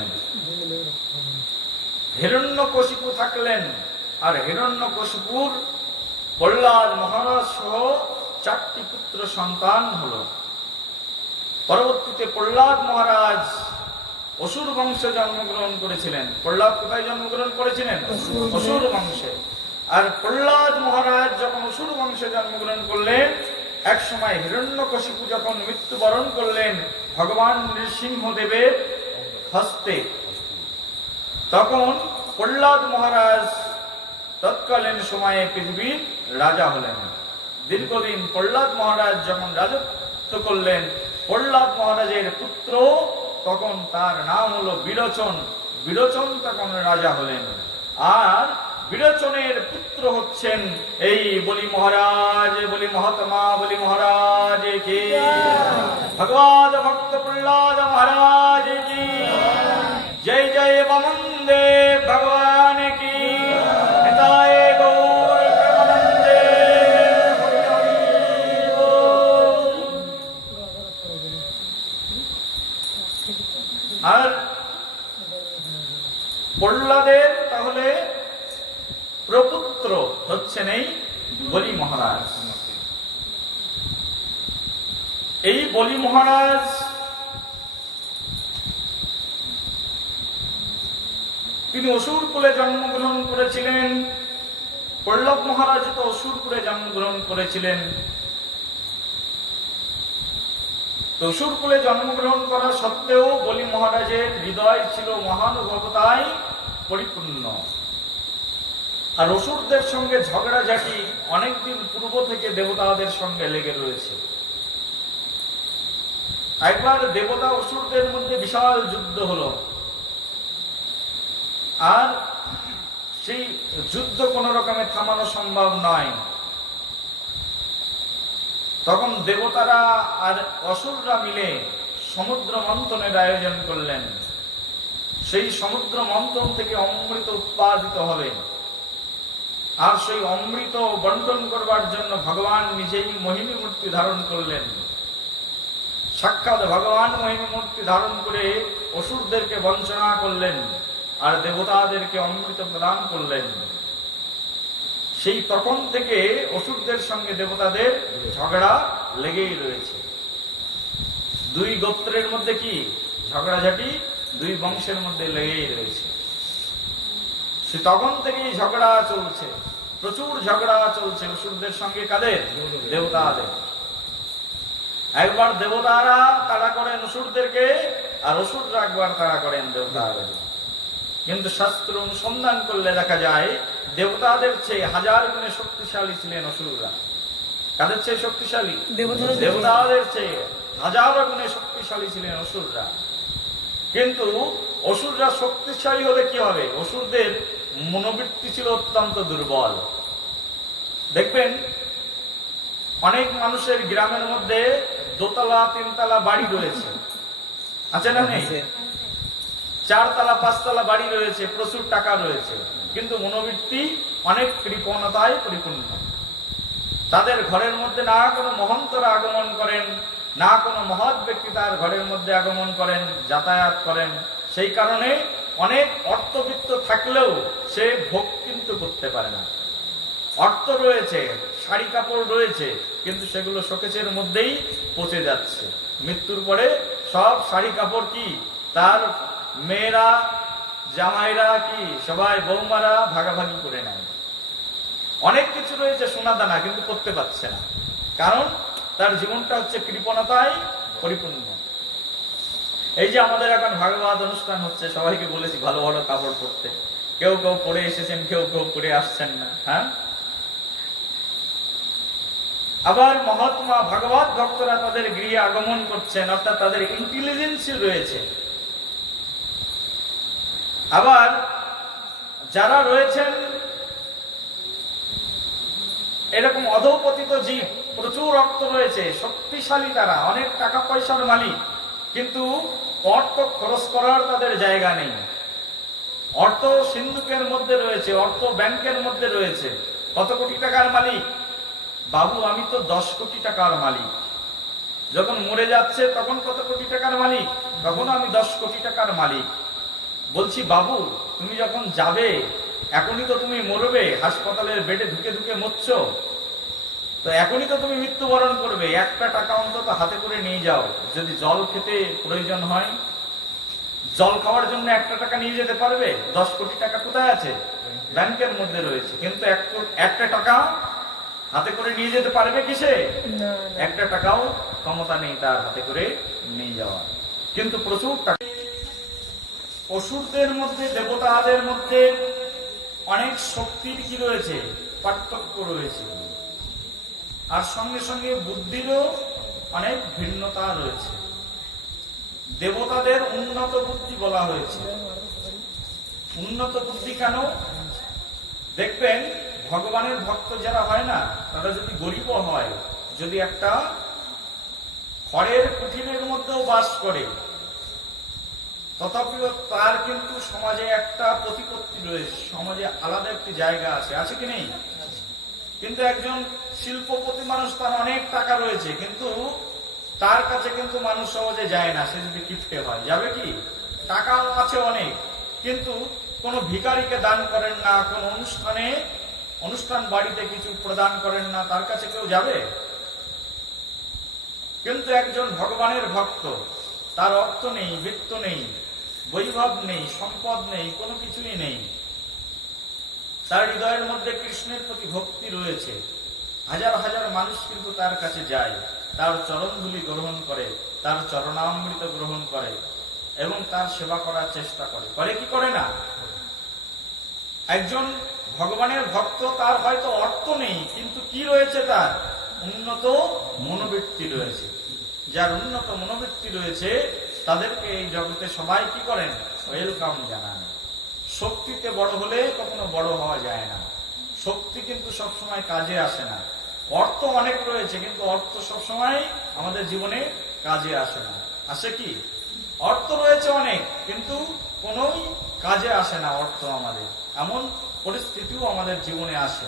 হিরণ্যকশিপু থাকলেন, আর হিরণ্যকশিপুর প্রহ্লাদ মহারাজ সহ 4টি পুত্র সন্তান হলো। পরবর্তীতে প্রহ্লাদ মহারাজ অসুর বংশে জন্মগ্রহণ করেছিলেন। প্রহ্লাদ কোথায় জন্মগ্রহণ করেছিলেন? অসুর বংশে। আর প্রহ্লাদ মহারাজ যখন অসুর বংশে জন্মগ্রহণ করলেন, এক সময় হিরণ্যকশিপু যখন মৃত্যুবরণ করলেন ভগবান নৃসিংহদেবের হস্তে, তখন প্রহ্লাদ মহারাজ তৎকালীন সময়ে পৃথিবীর রাজা হলেন। দীর্ঘদিন প্রহ্লাদ মহারাজ যখন রাজত্ব করলেন, প্রহ্লাদ মহারাজের পুত্র তখন তার নাম হলো বিরোচন। বিরোচন তখন রাজা হলেন। আর বিরোচনের পুত্র হচ্ছেন এই বলি মহারাজ, বলি মহাত্মা বলি মহারাজ কি, ভগবান ভক্ত প্রহ্লাদ মহারাজ কি জয়। জয় বামন দেব ভগবান কি, নিতাই গৌর প্রেমানন্দে। আর প্রহ্লাদের তাহলে প্রপুত্র হচ্ছেন এই বলি মহারাজ। এই বলি মহারাজ তিনি অসুর কুলে জন্মগ্রহণ করেছিলেন। প্রহ্লাদ মহারাজ তো অসুর কুলে জন্মগ্রহণ করেছিলেন। তো অসুর কুলে জন্মগ্রহণ করা সত্ত্বেও বলি মহারাজের হৃদয় ছিল মহানুভবতায় পরিপূর্ণ। আর অসুরদের সঙ্গে ঝগড়াঝাটি অনেকদিন পূর্ব থেকে দেবতাদের সঙ্গে লেগে রয়েছে। একবার দেবতা অসুরদের মধ্যে বিশাল যুদ্ধ হলো। আর সেই যুদ্ধ কোন রকমে থামানো সম্ভব নয়। তখন দেবতারা আর অসুররা মিলে সমুদ্র মন্থনের আয়োজন করলেন। সেই সমুদ্র মন্থন থেকে অমৃত উৎপাদিত হবে। আর সেই অমৃত বন্টন করবার জন্য ভগবান নিজেই মোহিনী মূর্তি ধারণ করলেন। সাক্ষাৎ ভগবান মোহিনী মূর্তি ধারণ করে অসুরদেরকে বঞ্চনা করলেন আর দেবতাদেরকে অমৃত প্রদান করলেন। সেই তখন থেকে অসুরদের সঙ্গে দেবতাদের ঝগড়া লেগেই রয়েছে। দুই গোত্রের মধ্যে কি ঝগড়াঝাটি, দুই বংশের মধ্যে লেগেই রয়েছে। সে তখন থেকেই ঝগড়া চলছে, প্রচুর ঝগড়া চলছে অসুরদের সঙ্গে। কাদের? দেবতাদের। একবার দেবতারা তাড়া করেন অসুরদেরকে, আর অসুররা একবার তাড়া করেন দেবতাদের। কিন্তু শাস্ত্র অনুসন্ধান করলে দেখা যায় দেবতাদের চেয়ে 1000 গুণে শক্তিশালী ছিলেন অসুররা। কাদের চেয়ে শক্তিশালী? দেবতাদের চেয়ে 1000 গুণে শক্তিশালী ছিলেন অসুররা। কিন্তু অসুররা শক্তিশালী হলে কি হবে? অসুরদের মনোবৃত্তি ছিল অত্যন্ত দুর্বল। দেখবেন অনেক মানুষের গ্রামের মধ্যে দোতলা 3তলা বাড়ি রয়েছে, আছে না নেই? 4তলা 5তলা বাড়ি রয়েছে, প্রচুর টাকা রয়েছে, কিন্তু মনোবৃত্তি অনেক কৃপণতায় পরিপূর্ণ। তাদের ঘরের মধ্যে না কোনো মহন্তরা আগমন করেন, না কোনো মহৎ ব্যক্তি তার ঘরের মধ্যে আগমন করেন, যাতায়াত করেন। সেই কারণে অনেক অর্থবিত্ত থাকলেও সে ভোগ কিন্তু করতে পারে না। অর্থ রয়েছে, শাড়ি কাপড় রয়েছে, কিন্তু সেগুলো শোকেসের মধ্যেই পচে যাচ্ছে। মৃত্যুর পরে সব শাড়ি কাপড় কি তার মেয়েরা, জামাইরা, কি সবাই বৌমারা ভাগাভাগি করে নেয়। অনেক কিছু রয়েছে সোনা দানা, কিন্তু করতে পারছে না, কারণ তার জীবনটা হচ্ছে কৃপণতায় পরিপূর্ণ। এই যে আমাদের এখন ভাগবত অনুষ্ঠান হচ্ছে, সবাইকে বলেছি ভালো ভালো কাপড় পরতে। কেউ কেউ পরে এসেছেন, কেউ কেউ পরে আসছেন না। হ্যাঁ, আবার মহাত্মা ভাগবত ভক্তরা তাদের গৃহে আগমন করছেন, অর্থাৎ তাদের ইন্টেলিজেন্স রয়েছে। আবার যারা রয়েছেন এরকম অধঃপতিত জীব, প্রচুর অর্থ রয়েছে, শক্তিশালী, তারা অনেক টাকা পয়সার মালিক, কিন্তু অর্থ খরচ করার তাদের জায়গা নেই। অর্থ সিন্ধুকের মধ্যে রয়েছে, অর্থ ব্যাংকের মধ্যে রয়েছে। কত কোটি টাকার মালিক? বাবু আমি তো 10 কোটি টাকার মালিক। যখন মরে যাচ্ছে তখন কত কোটি টাকার মালিক? তখন আমি 10 কোটি টাকার মালিক। বলছি বাবু তুমি যখন যাবে, এখনই তো তুমি মরবে, হাসপাতালের বেডে ঢুকে ঢুকে মরছো, তো এখনই তো তুমি মৃত্যুবরণ করবে, একটা টাকা অন্তত হাতে করে নিয়ে যাও। যদি জল খেতে প্রয়োজন হয়, জল খাওয়ার জন্য একটা টাকা নিয়ে যেতে পারবে? 10 কোটি টাকা কোথায় আছে? ব্যাংকের মধ্যে রয়েছে, কিন্তু একটা টাকা হাতে করে নিয়ে যেতে পারবে কিসে? একটা টাকাও ক্ষমতা নেই তার হাতে করে নিয়ে যাওয়া, কিন্তু প্রচুর টাকা। অসুরদের মধ্যে দেবতাদের মধ্যে অনেক শক্তির কি রয়েছে? পার্থক্য রয়েছে, আর সঙ্গে সঙ্গে বুদ্ধিরও অনেক ভিন্নতা রয়েছে। দেবতাদের উন্নত বুদ্ধি বলা হয়েছে। উন্নত বুদ্ধি কেন? দেখবেন ভগবানের ভক্ত যারা হয় না, তারা যদি গরিব হয়, যদি একটা খড়ের কুঠিরের মধ্যেও বাস করে, তথাপিও তার কিন্তু সমাজে একটা প্রতিপত্তি রয়েছে, সমাজে আলাদা একটি জায়গা আছে, আছে কি নেই? কিন্তু একজন শিল্পপতি মানুষ, তার অনেক টাকা রয়েছে, কিন্তু তার কাছে কিন্তু মানুষ সমাজে যায় না। সে যদি কিপটে হয়, যাবে কি? টাকা আছে অনেক, কিন্তু কোন ভিখারিকে দান করেন না, কোন অনুষ্ঠান বাড়িতে কিছু প্রদান করেন না, তার কাছে কেউ যাবে? কিন্তু একজন ভগবানের ভক্ত, তার অর্থ নেই, বৃত্ত নেই, বৈভব নেই, সম্পদ নেই, কোনো কিছুই নেই, তার হৃদয়ের মধ্যে কৃষ্ণের প্রতি ভক্তি রয়েছে। হাজার হাজার মানুষ কিন্তু তার কাছে যায়, তার চরণধুলি গ্রহণ করে, তার চরণামৃত গ্রহণ করে এবং তার সেবা করার চেষ্টা করে। করে কি করে না? একজন ভগবানের ভক্ত, তার হয়তো অর্থ নেই, কিন্তু কি রয়েছে? তার উন্নত মনোবৃত্তি রয়েছে। যার উন্নত মনোবৃত্তি রয়েছে তাদেরকে এই জগতে সবাই কি করেন? ওয়েলকাম জানান। শক্তিতে বড় হলে কখনো বড় হওয়া যায় না। শক্তি কিন্তু সবসময় কাজে আসে না। অর্থ অনেক রয়েছে, কিন্তু অর্থ সবসময় আমাদের জীবনে কাজে আসে না। আসে কি? অর্থ রয়েছে অনেক, কিন্তু কোনোই কাজে আসে না অর্থ আমাদের, এমন পরিস্থিতিও আমাদের জীবনে আসে।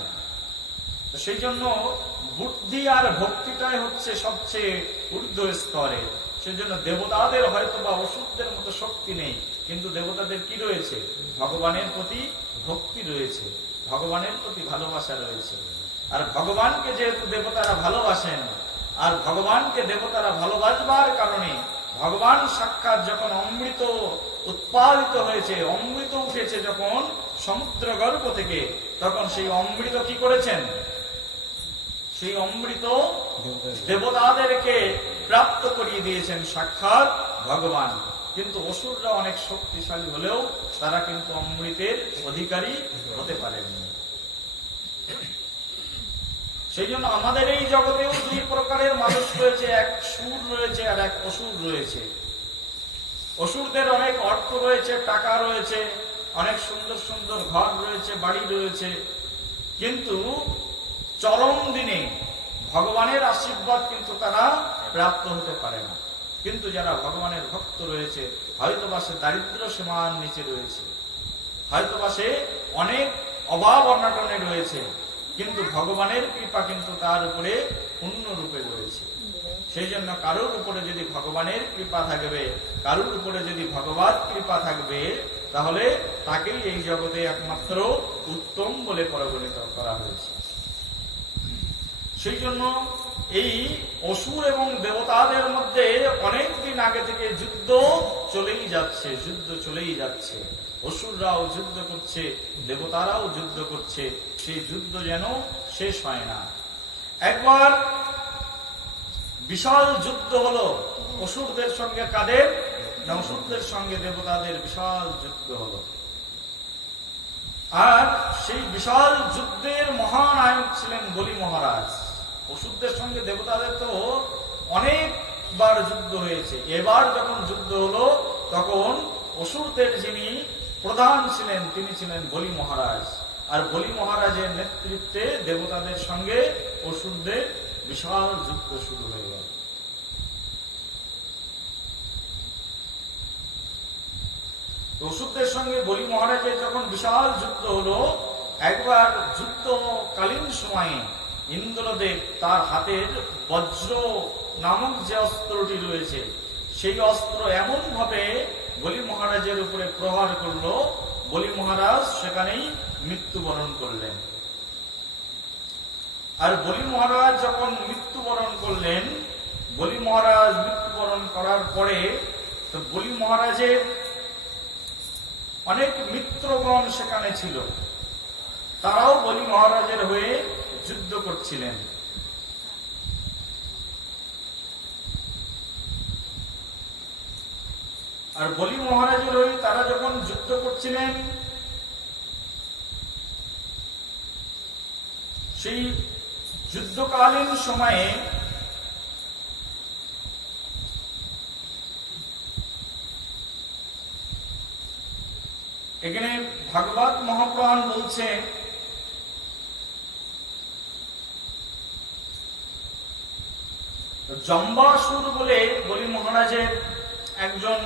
তো সেই জন্য বুদ্ধি আর ভক্তিটাই হচ্ছে সবচেয়ে ঊর্ধ্ব স্তরে। সেই জন্য দেবতাদের হয়তো বা অসুরদের মতো শক্তি নেই, কিন্তু দেবতাদের কি রয়েছে? ভগবানের প্রতি ভক্তি রয়েছে, ভগবানের প্রতি ভালোবাসা রয়েছে। আর ভগবানকে যেহেতু দেবতারা ভালোবাসেন, আর ভগবানকে দেবতারা ভালোবাসবার কারণে ভগবান সাক্ষাৎ যখন অমৃত উৎপাদিত হয়েছে, অমৃত উঠেছে যখন সমুদ্র গর্ভ থেকে, তখন সেই অমৃত কি করেছেন? সেই অমৃত দেবতাদেরকে প্রাপ্ত করিয়ে দিয়েছেন সাক্ষাৎ ভগবান। কিন্তু অসুররা অনেক শক্তিশালী হলেও তারা কিন্তু অমৃতের অধিকারী হতে পারেনি। সেই জন্য আমাদের এই জগতেও দুই প্রকারের মানুষ রয়েছে, এক সুর রয়েছে আর এক অসুর রয়েছে। অসুরদের অনেক অর্থ রয়েছে, টাকা রয়েছে, অনেক সুন্দর সুন্দর ঘর রয়েছে, বাড়ি রয়েছে, কিন্তু চরম দিনে ভগবানের আশীর্বাদ কিন্তু তারা প্রাপ্ত হতে পারে না। কিন্তু যারা ভগবানের ভক্ত রয়েছে, হয়তোবা সে দারিদ্র সীমার নিচে রয়েছে, হয়তোবা সে অনেক অভাব অনাটনে রয়েছে, কিন্তু ভগবানের কৃপা কিন্তু তার উপরে পূর্ণ রূপে রয়েছে। সেই জন্য কারোর উপরে যদি ভগবানের কৃপা থাকবে, কারোর উপরে যদি ভগবত কৃপা থাকবে, তাহলে তাকেই এই জগতে একমাত্র উত্তম বলে পরিগণিত করা হয়েছে। সেই জন্য এই অসুর এবং দেবতাদের মধ্যে অনেক দিন আগে থেকে যুদ্ধ চলেই যাচ্ছে। অসুররাও যুদ্ধ করছে, দেবতারাও যুদ্ধ করছে, সেই যুদ্ধ যেন শেষ হয় না। একবার বিশাল যুদ্ধ হলো অসুরদের সঙ্গে, কাদের না, অসুরদের সঙ্গে দেবতাদের বিশাল যুদ্ধ হলো। আর সেই বিশাল যুদ্ধের মহানায়ক ছিলেন বলি মহারাজ। অসুরদের সঙ্গে দেবতাদের তো অনেকবার যুদ্ধ হয়েছে, এবার যখন যুদ্ধ হলো তখন অসুরদের যিনি প্রধান ছিলেন তিনি ছিলেন বলি মহারাজ। আর বলি মহারাজের নেতৃত্বে দেবতাদের সঙ্গে অসুরদের বিশাল যুদ্ধ শুরু হয়ে গেল। অসুরদের সঙ্গে বলি মহারাজের যখন বিশাল যুদ্ধ হলো, একবার যুদ্ধকালীন সময়ে ইন্দ্রদেব তার হাতের বজ্র নামক যে অস্ত্রটি রয়েছে, সেই অস্ত্র এমন ভাবে বলি মহারাজের উপরে প্রহার করলো, বলি মহারাজ সেখানেই মৃত্যুবরণ করলেন। আর বলি মহারাজ যখন মৃত্যুবরণ করলেন, বলি মহারাজ মৃত্যুবরণ করার পরে তো বলি মহারাজের অনেক মিত্রগণ সেখানে ছিল, তারাও বলি মহারাজের হয়ে যুদ্ধ করছিলেন। আর বলি মহারাজের হয়ে তারা যখন যুদ্ধ করছিলেন, সেই যুদ্ধকালীন সময়ে এখানে ভাগবত মহাপুরাণ বলছে, জম্বাসুর বলে বলি মহারাজের একজন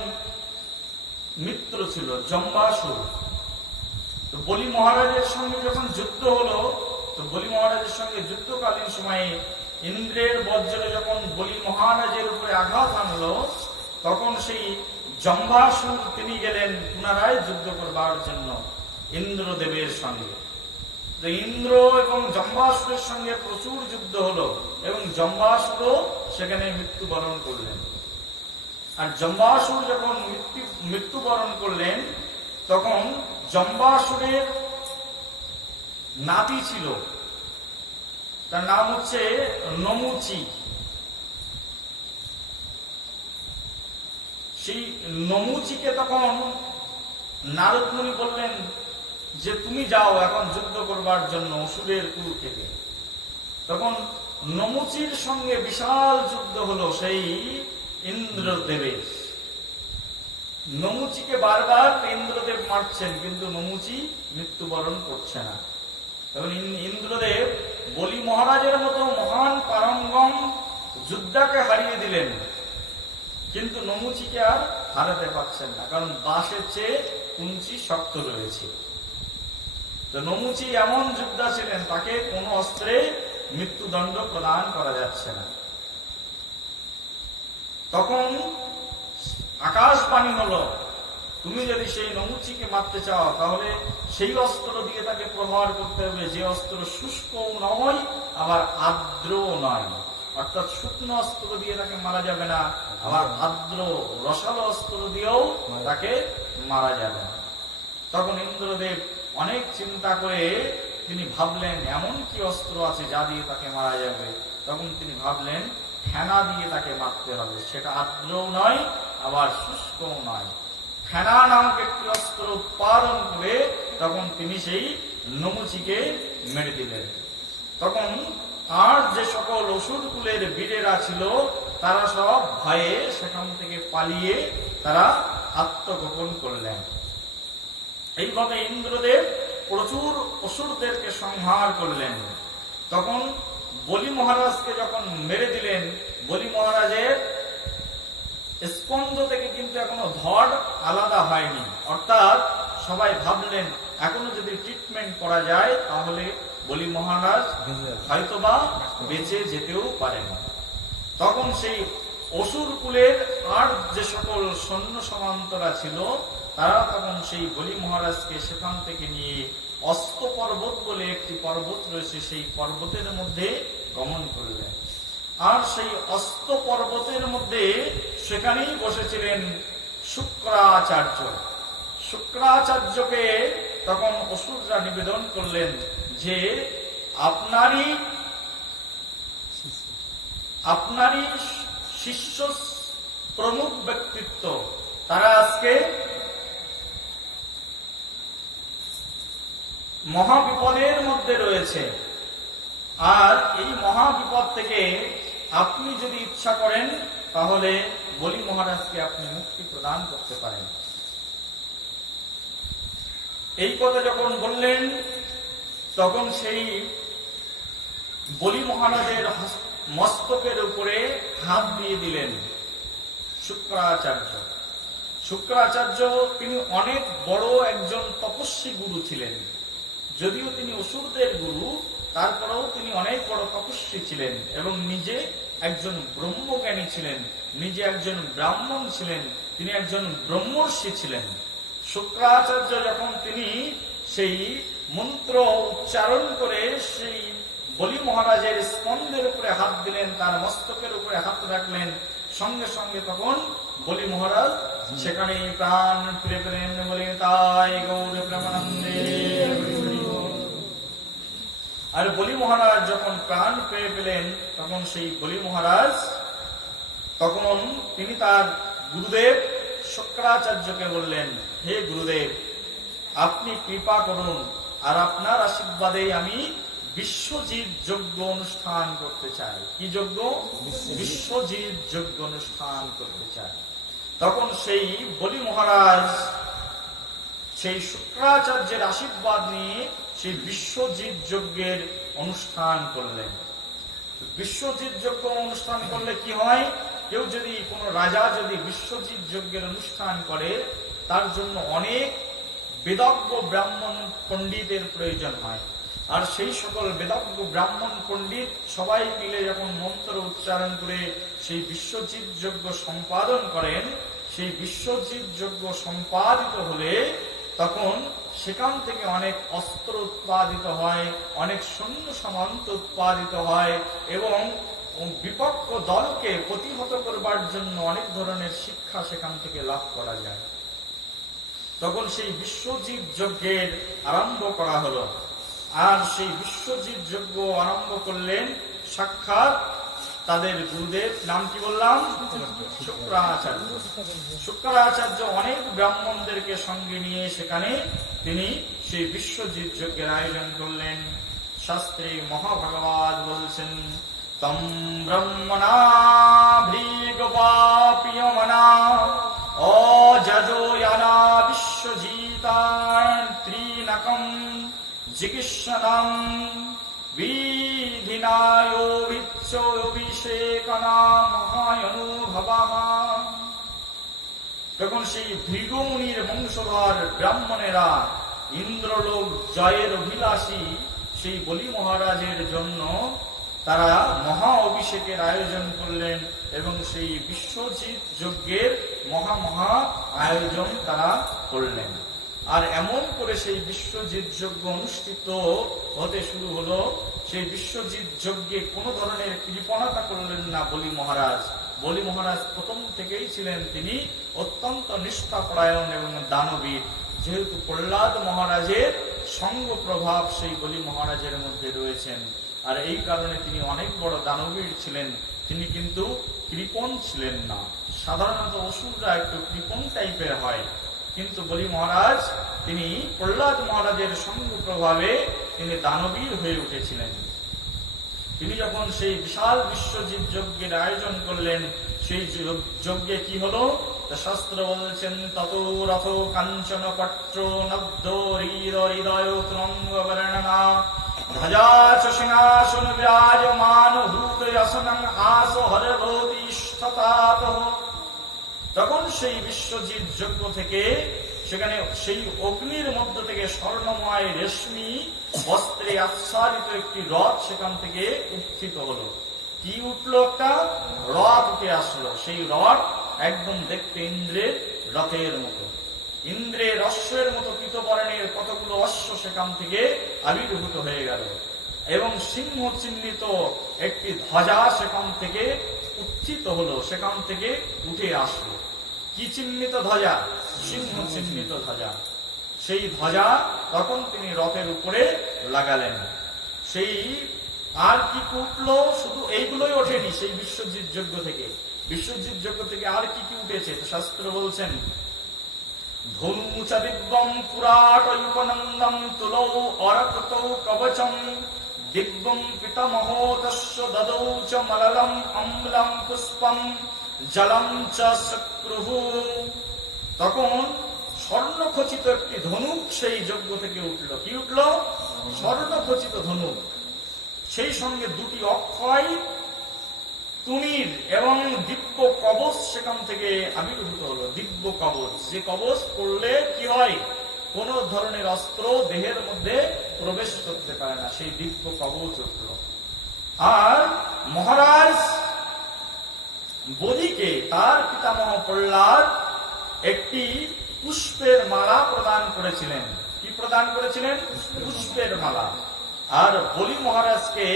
মিত্র ছিল, জম্বাসুর। তো বলি মহারাজের সঙ্গে যখন যুদ্ধ হলো, তো বলি মহারাজের সঙ্গে যুদ্ধকালীন সময়ে ইন্দ্রের বজ্রে যখন বলি মহারাজের উপরে আঘাত আনলো, তখন সেই জম্বাসুর তিনি গেলেন পুনরায় যুদ্ধ করবার জন্য ইন্দ্রদেবের সঙ্গে। তো ইন্দ্র এবং জম্বাসুরের সঙ্গে প্রচুর যুদ্ধ হলো এবং জম্বাসুরও সেখানে মৃত্যুবরণ করলেন। আর জম্বাসুর যখন মৃত্যুবরণ করলেন, তখন জম্বাসুরের নাতি ছিল, তার নাম হচ্ছে নমুচি। সেই নমুচিকে তখন নারদ মুনি বললেন যে তুমি যাও এখন যুদ্ধ করবার জন্য অসুরের কুল থেকে। তখন নমুচির সঙ্গে বিশাল যুদ্ধ হলো সেই ইন্দ্রদেবের। নমুচিকে বারবার ইন্দ্রদেব মারছেন, কিন্তু নমুচি মৃত্যুবরণ করছে না। তখন ইন্দ্রদেব বলি মহারাজের মতো মহান পারঙ্গম যোদ্ধাকে হারিয়ে দিলেন, কিন্তু নমুচিকে আর হারাতে পারছেন না, কারণ বাঁশের চেয়ে কুঞ্চি শক্ত রয়েছে। তো নমুচি এমন যোদ্ধা ছিলেন, তাকে কোন অস্ত্রে মৃত্যুদণ্ড প্রদান করা যাচ্ছে না। তখন আকাশবাণী হলো, তুমি যদি সেই নমুচিকে মারতে চাও তাহলে সেই অস্ত্র দিয়ে তাকে প্রহার করতে হবে, যে অস্ত্র শুষ্কও নয় আবার আর্দ্রও নয়। অর্থাৎ শুকনো অস্ত্র দিয়ে তাকে মারা যাবে না, আবার আর্দ্র রসালো অস্ত্র দিয়েও তাকে মারা যাবে না। তখন ইন্দ্রদেব অনেক চিন্তা করে তিনি ভাবলেন এমন কি অস্ত্র আছে যা দিয়ে তাকে মারা যাবে। তখন তিনি ভাবলেন ফেনা দিয়ে তাকে মারতে হবে, সেটা আর্দ্রও নয় আবার শুষ্কও নয়। ফেনা নামক একটি অস্ত্র উৎপাদন করে তখন তিনি সেই নমুচিকে মেরে দিলেন। তখন আর যে সকল অসুর কুলের বীরেরা ছিল তারা সব ভয়ে সেখান থেকে পালিয়ে তারা আত্মগোপন করলেন। এইভাবে ইন্দ্রদেব প্রচুর অসুরদেরকে সংহার করলেন। তখন বলি মহারাজকে যখন মেরে দিলেন, বলি মহারাজের স্কন্ধ থেকে কিন্তু এখনো ধড় আলাদা হয়নি, অর্থাৎ সবাই ভাবলেন এখনো যদি ট্রিটমেন্ট করা যায় তাহলে বলি মহারাজ হয়তোবা বেঁচে যেতেও পারেন। তখন সেই অসুর কুলের আর যে সকল সৈন্য সামন্তরা ছিল তারা তখন সেই বলি মহারাজকে সেখান থেকে নিয়ে অস্ত পর্বত বলে একটি পর্বত রয়েছে, সেই পর্বতের মধ্যে গমন করলেন। আর সেই অস্ত পর্বতের মধ্যে সেখানেই বসেছিলেন শুক্রাচার্য। শুক্রাচার্যকে তখন অসুররা নিবেদন করলেন যে আপনারই শিষ্য প্রমুখ ব্যক্তিত্ব, তারা আজকে মহাবিপদের মধ্যে রয়েছে, আর এই মহাবিপদ থেকে আপনি যদি ইচ্ছা করেন তাহলে বলি মহারাজকে আপনি মুক্তি প্রদান করতে পারেন। এই কথা যখন বললেন তখন সেই বলি মহারাজের মস্তকের উপরে হাত দিয়ে দিলেন শুক্রাচার্য। শুক্রাচার্য তিনি অনেক বড় একজন তপস্বী গুরু ছিলেন। যদিও তিনি অসুরদের গুরু, তারপরেও তিনি অনেক বড় তপস্বী ছিলেন এবং নিজে একজন ব্রহ্মজ্ঞানী ছিলেন, নিজে একজন ব্রাহ্মণ ছিলেন, তিনি একজন ব্রহ্মর্ষি ছিলেন। শুক্রাচার্য যখন তিনি সেই মন্ত্র উচ্চারণ করে সেই বলি মহারাজের স্কন্ধের উপরে হাত দিলেন, তার মস্তকের উপরে হাত রাখলেন, সঙ্গে সঙ্গে তখন বলি মহারাজ সেখানে প্রাণ ফিরে পেলেন। বলে তাই গৌর প্রেমানন্দে। আর বলি মহারাজ যখন প্রাণ পেয়ে পেলেন তখন সেই বলি মহারাজ তখন তিনি তার গুরুদেব শুক্রাচার্যকে বললেন, হে গুরুদেব, আপনি কৃপা করুন, আর আপনার আশীর্বাদে আমি বিশ্বজিৎ যজ্ঞ অনুষ্ঠান করতে চাই। কি যজ্ঞ? বিশ্বজিৎ যজ্ঞ অনুষ্ঠান করতে চাই। তখন সেই বলি মহারাজ সেই শুক্রাচার্যের আশীর্বাদ নিয়ে সেই বিশ্বজিৎ যজ্ঞের অনুষ্ঠান করলেন। বিশ্বজিৎ যজ্ঞ অনুষ্ঠান করলে কি হয়, কেউ যদি কোন রাজা যদি বিশ্বজিৎ যজ্ঞের অনুষ্ঠান করে তার জন্য অনেক বেদজ্ঞ ব্রাহ্মণ পণ্ডিতের প্রয়োজন হয়। আর সেই সকল বেদজ্ঞ ব্রাহ্মণ পণ্ডিত সবাই মিলে যখন মন্ত্র উচ্চারণ করে সেই বিশ্বজিৎ যজ্ঞ সম্পাদন করেন, সেই বিশ্বজিৎ যজ্ঞ সম্পাদিত হলে তখন সেখান থেকে অনেক অস্ত্র উৎপাদিত হয়, অনেক সৈন্য সামন্ত উৎপাদিত হয় এবং বিপক্ষ দলকে প্রতিহত করবার জন্য অনেক ধরনের শিক্ষা সেখান থেকে লাভ করা যায়। তখন সেই বিশ্বজিৎ যজ্ঞের আরম্ভ করা হলো। আর সেই বিশ্বজিৎ যজ্ঞ আরম্ভ করলেন সাক্ষাৎ তাদের গুরুদেব, নাম কি বললাম? শুক্রাচার্য। শুক্রাচার্য অনেক ব্রাহ্মণদেরকে সঙ্গে নিয়ে সেখানে তিনি সেই বিশ্বজিৎ যজ্ঞের আয়োজন করলেন। শাস্ত্রে মহাভাগবত বলছেন, তম ব্রহ্মণা ভৃগপাপিয়মনা অযজোয়ানা বিশ্বজিতান ত্রিনকম জিগিষ্যনম বিধিনায়োভিচ্ছয়ভিষেকনা মহায়নুভবঃ। তখন সেই ভৃগুমুনির বংশধর ব্রাহ্মণেরা ইন্দ্রলোক জয়ের অভিলাষী সেই বলি মহারাজের জন্য তারা মহা অভিষেকের আয়োজন করলেন এবং সেই বিশ্বজিৎ যজ্ঞের মহা আয়োজন তারা করলেন। আর এমন করে সেই বিশ্বজিৎ যজ্ঞ অনুষ্ঠিত হতে শুরু হলো। সেই বিশ্বজিৎ যজ্ঞে কোন ধরনের কৃপণতা করলেন না বলি মহারাজ। বলি মহারাজ প্রথম থেকেই ছিলেন তিনি অত্যন্ত নিষ্ঠাপরায়ণ এবং দানবীর। যেহেতু প্রহ্লাদ মহারাজের সঙ্গ প্রভাব সেই বলি মহারাজের মধ্যে রয়েছেন, আর এই কারণে তিনি অনেক বড় দানবীর ছিলেন। তিনি কিন্তু কৃপণ ছিলেন না। সাধারণত অসুররা একটু কৃপণ টাইপের হয়, কিন্তু বলি মহারাজ তিনি প্রহ্লাদ মহারাজের সঙ্গ প্রভাবে তিনি দানবীর হয়ে উঠেছিলেন। তিনি যখন সেই বিশাল বিশ্বজিৎ যজ্ঞের আয়োজন করলেন, সেই যজ্ঞে কি হলো শাস্ত্র বলছেন, তত রথ কাঞ্চন পট্র নব্দ হৃদয় ত্রঙ্গ বর্ণনা ধ্বজাচ সিংহাসন বিরাজমান ভূতয়াসনং আস হরভূতিষ্ঠতাত। তখন সেই বিশ্বজিৎ যজ্ঞ থেকে সেখানে সেই অগ্নির মধ্য থেকে স্বর্ণময় রেশমি বস্ত্রে আচ্ছাদিত একটি রথ সেখান থেকে উত্থিত হলো। কি উঠলো? একটা রথ উঠে আসলো। সেই রথ একদম দেখতে ইন্দ্রের রথের মতো, ইন্দ্রের অশ্বের মতো পীতবর্ণের কতগুলো অশ্ব সেখান থেকে আবির্ভূত হয়ে গেল, এবং সিংহ চিহ্নিত একটি ধ্বজা সেখান থেকে উত্থিত হলো, সেখান থেকে উঠে আসলো। কি চিহ্নিত ধ্বজা? সিংহ চিহ্নিত ধ্বজা। সেই ধ্বজা তখন তিনি রথের উপরে লাগালেন। সেই আর কি উঠলো? শুধু এইগুলোই ওঠেনি সেই বিশ্বজিৎ যজ্ঞ থেকে। বিশ্বজিৎ যজ্ঞ থেকে আর কি কি উঠেছে শাস্ত্র বলছেন, ধনুচ দিব্যম পুরাটৈপনন্দম তুলৌ অরকতৌ কবচম দিব্যম পিতামহো তস্য দদৌ চ মললম অম্লম পুষ্পম জলম চ চক্রুহু। তখন স্বর্ণখচিত একটি ধনুক সেই যজ্ঞ থেকে উঠল। কি উঠল? স্বর্ণখচিত ধনুক। সেই সঙ্গে দুটি অক্ষয় তুনীর এবং দিব্য কবচ সেখান থেকে আবির্ভূত হলো। দিব্য কবচ, যে কবচ পড়লে কি হয়, কোন ধরনের অস্ত্র দেহের মধ্যে প্রবেশ করতে পারে না, সেই দিব্য কবচ উঠল। আর মহারাজ বলিকে তার পিতামহ প্রহ্লাদ একটি পুষ্পের মালা প্রদান করেছিলেন। কি প্রদান করেছিলেন? পুষ্পের মালা। আর বলি মহারাজকে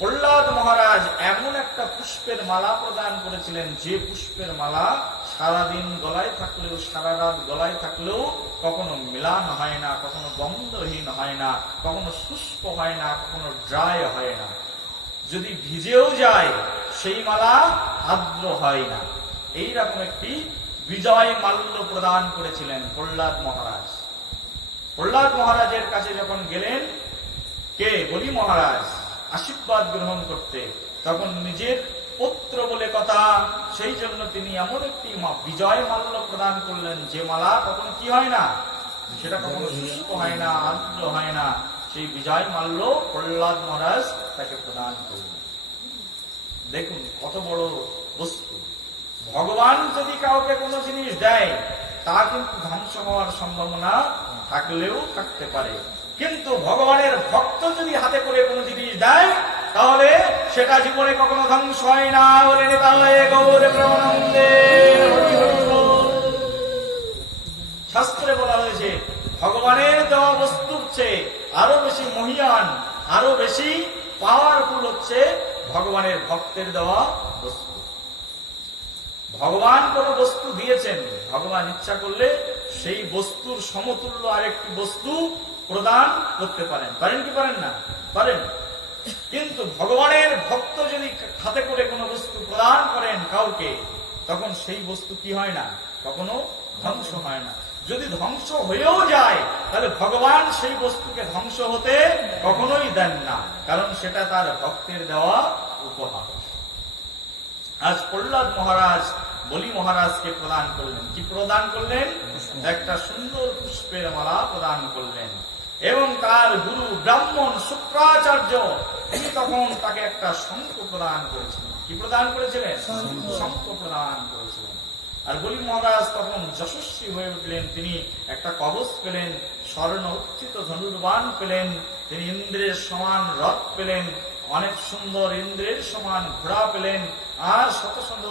প্রহ্লাদ মহারাজ এমন একটা পুষ্পের মালা প্রদান করেছিলেন, যে পুষ্পের মালা সারাদিন গলায় থাকলেও, সারা রাত গলায় থাকলেও কখনো মিলান হয় না, কখনো গন্ধহীন হয় না, কখনো শুষ্ক হয় না, কখনো ড্রাই হয় না। যদি ভিজেও যায় সেই মালা আর্দ্র হয় না। এইরকম একটি বিজয় মাল্য প্রদান করেছিলেন প্রহ্লাদ মহারাজ। প্রহ্লাদ মহারাজের কাছে যখন গেলেন কে? বলি মহারাজ আশীর্বাদ গ্রহণ করতে, তখন নিজের পুত্র বলে কথা, সেই জন্য তিনি এমন একটি বিজয় মাল্য প্রদান করলেন, যে মালা কখনো কি হয় না, সেটা কখনো শুষ্ক হয় না, আর্দ্র হয় না। সেই বিজয় মাল্য প্রহ্লাদ মহারাজ তাকে প্রদান করলেন। দেখুন কত বড় বস্তু। ভগবান যদি কাউকে কোনো জিনিস দেয়, তা কিন্তু ধ্বংস হওয়ার সম্ভাবনা থাকলেও থাকতে পারে, কিন্তু ভগবানের ভক্ত যদি হাতে করে কোনো জিনিস দেয়, তাহলে সেটা জীবনে কখনো ধ্বংস হয় না। বলে শাস্ত্রে বলা হয়েছে, ভগবানের দেওয়া বস্তুর চেয়ে আরো বেশি মহিয়ান, আরো বেশি পাওয়ারফুল হচ্ছে ভগবানের ভক্তের দেওয়া বস্তু। ভগবান কোন বস্তু দিয়েছেন, ভগবান ইচ্ছা করলে সেই বস্তুর সমতুল্য আরেকটি বস্তু প্রদান করতে পারেন। পারেন কি পারেন না? পারেন। কিন্তু ভগবানের ভক্ত যদি হাতে করে কোনো বস্তু প্রদান করেন কাউকে, তখন সেই বস্তু কি হয় না, কখনো ধ্বংস হয় না। যদি ধ্বংস হয়েও যায়, তাহলে ভগবান সেই বস্তুকে ধ্বংস হতে কখনোই দেন না, কারণ সেটা তার ভক্তের দেওয়া উপহার। আজ প্রহ্লাদ মহারাজ বলি মহারাজকে প্রদান করলেন। কি প্রদান করলেন? একটা সুন্দর পুষ্পের মালা প্রদান করলেন। এবং তার গুরু ব্রাহ্মণ শুক্রাচার্য, তিনি তখন তাকে একটা শঙ্খ প্রদান করেছিলেন। কি প্রদান করেছিলেন? শঙ্খ প্রদান করেছিলেন। আর বলি মহারাজ তখন যশস্বী হয়ে উঠলেন। তিনি একটা কবচ পেলেন, স্বর্ণ উত্থিত ধনুর্বাণ পেলেন, তিনি ইন্দ্রের সমান রথ পেলেন, অনেক সুন্দর ইন্দ্রের সমান ঘোড়া পেলেন, আর শত শত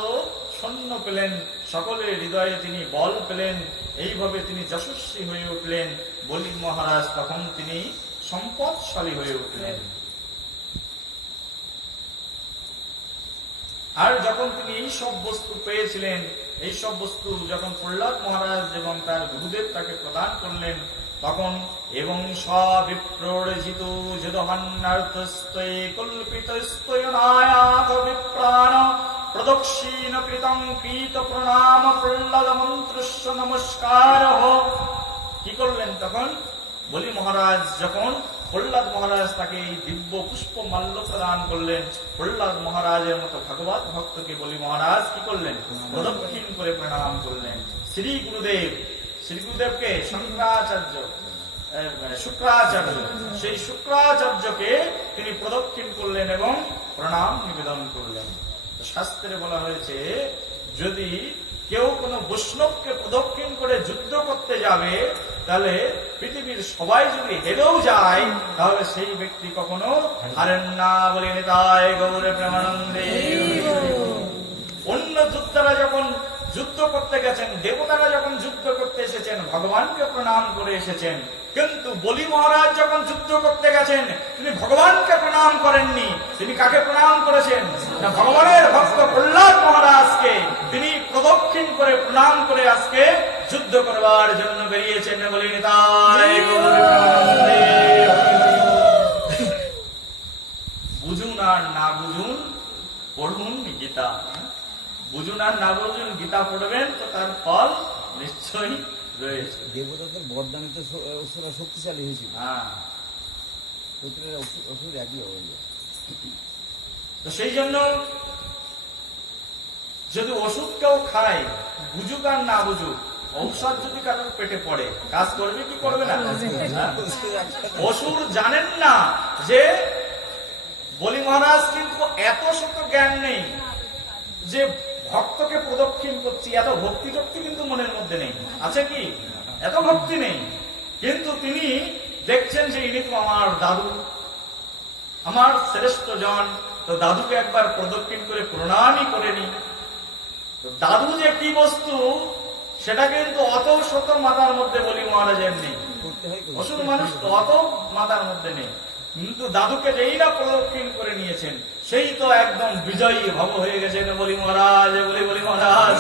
সৈন্য পেলেন, সকলের হৃদয়ে তিনি বল পেলেন। এইভাবে তিনি যশস্বী হয়ে উঠলেন। বলি মহারাজ তখন তিনি সম্পদশালী হয়ে উঠলেন। আর যখন তিনি এই সব বস্তু পেয়েছিলেন, এই সব বস্তু যখন প্রহ্লাদ মহারাজ এবং তার গুরুদেব তাকে প্রদান করলেন, তখন এবং সবিপ্রজিত যদহন্নার্থস্তয়ে কল্পিতস্তয়নায়াত বিপ্রাণ প্রদক্ষিণ কৃতং কৃত প্রণাম প্রহ্লাদ মন্ত্রস্য নমস্কার। কি করলেন তখন? বলি মহারাজ যখন প্রহ্লাদ মহারাজ তাকে এই দিব্য পুষ্প মাল্য প্রদান করলেন, প্রহ্লাদ মহারাজের মতো ভাগবত ভক্তকে বলি মহারাজ কি করলেন? প্রদক্ষিণ করে প্রণাম করলেন। শ্রী গুরুদেবকে শুক্রাচার্য, সেই শুক্রাচার্যকে তিনি প্রদক্ষিণ করলেন এবং প্রণাম নিবেদন করলেন। শাস্ত্রে বলা হয়েছে যদি কেউ কোন বৈষ্ণবকে প্রদক্ষিণ করে যুদ্ধ করতে যাবে, তাহলে পৃথিবীর সবাই যদি হেরেও যায়, তাহলে সেই ব্যক্তি কখনো হারেন না। বলে নিতাই গৌরে প্রেমানন্দে। অন্য যোদ্ধারা যখন যুদ্ধ করতে গেছেন, দেবতারা যখন যুদ্ধ করতে এসেছেন, ভগবানকে প্রণাম করে এসেছেন, কিন্তু বলি মহারাজ যখন যুদ্ধ করতে গেছেন তিনি ভগবানকে প্রণাম করেননি। তিনি কাকে প্রণাম করেছেন? না, ভগবানের ভক্ত প্রহ্লাদ মহারাজকে তিনি প্রদক্ষিণ করে প্রণাম করে আজকে যুদ্ধ করবার জন্য বেরিয়েছেন। বলি নিতাই গৌরে প্রেমানন্দে। বুঝুন আর না বুঝুন, পড়ুন গীতা। বুঝুন আর না বুঝুন, গীতা পড়বেন তো তার ফল নিশ্চয়ই রয়েছে। দেবতাদের বরদানে তো অসুরা শক্তিশালী হয়েছিল। অসুর একই অবস্থা। তো সেই জন্য যদি ওষুধ কেউ খায়, বুঝুক আর না বুঝুক, ঔষধ যদি কারোর পেটে পড়ে কাজ করবে কি করবে না? অসুর জানেন না যে বলি মহারাজ কিন্তু এত শত জ্ঞান নেই যে ভক্তকে প্রদক্ষিণ করছি, এত ভক্তি টক্তি কিন্তু মনের মধ্যে নেই। আছে কি? এত ভক্তি নেই, কিন্তু তিনি দেখছেন যে ইনি তো আমার দাদু, আমার শ্রেষ্ঠ জন, তো দাদুকে একবার প্রদক্ষিণ করে প্রণামই করে নি। তো দাদু যে কি বস্তু সেটা কিন্তু অত শত মাথার মধ্যে বলি মহারাজের নেই। অসুর মানুষ তো অত মাথার মধ্যে নেই, কিন্তু দাদুকে যেই না প্রদক্ষিণ করে নিয়েছেন সেই তো একদম বিজয়ী ভব হয়ে গেছেন বলি মহারাজ। বলি মহারাজ,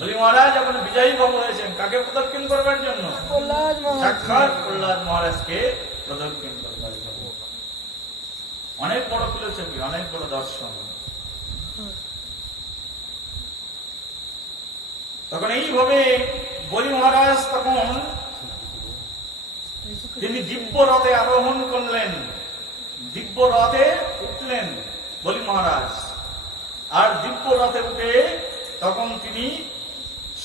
বলি মহারাজ এখন বিজয়ী ভব হয়েছেন। কাকে প্রদক্ষিণ করবার জন্য? সাক্ষাৎ প্রহ্লাদ মহারাজকে প্রদক্ষিণ করবার জন্য। অনেক বড় ফিলোসফি, অনেক বড় দর্শন। তখন এইভাবে বলি মহারাজ তখন তিনি দিব্য রথে আরোহণ করলেন, দিব্য রথে উঠলেন বলি মহারাজ। আর দিব্য রথে উঠে তখন তিনি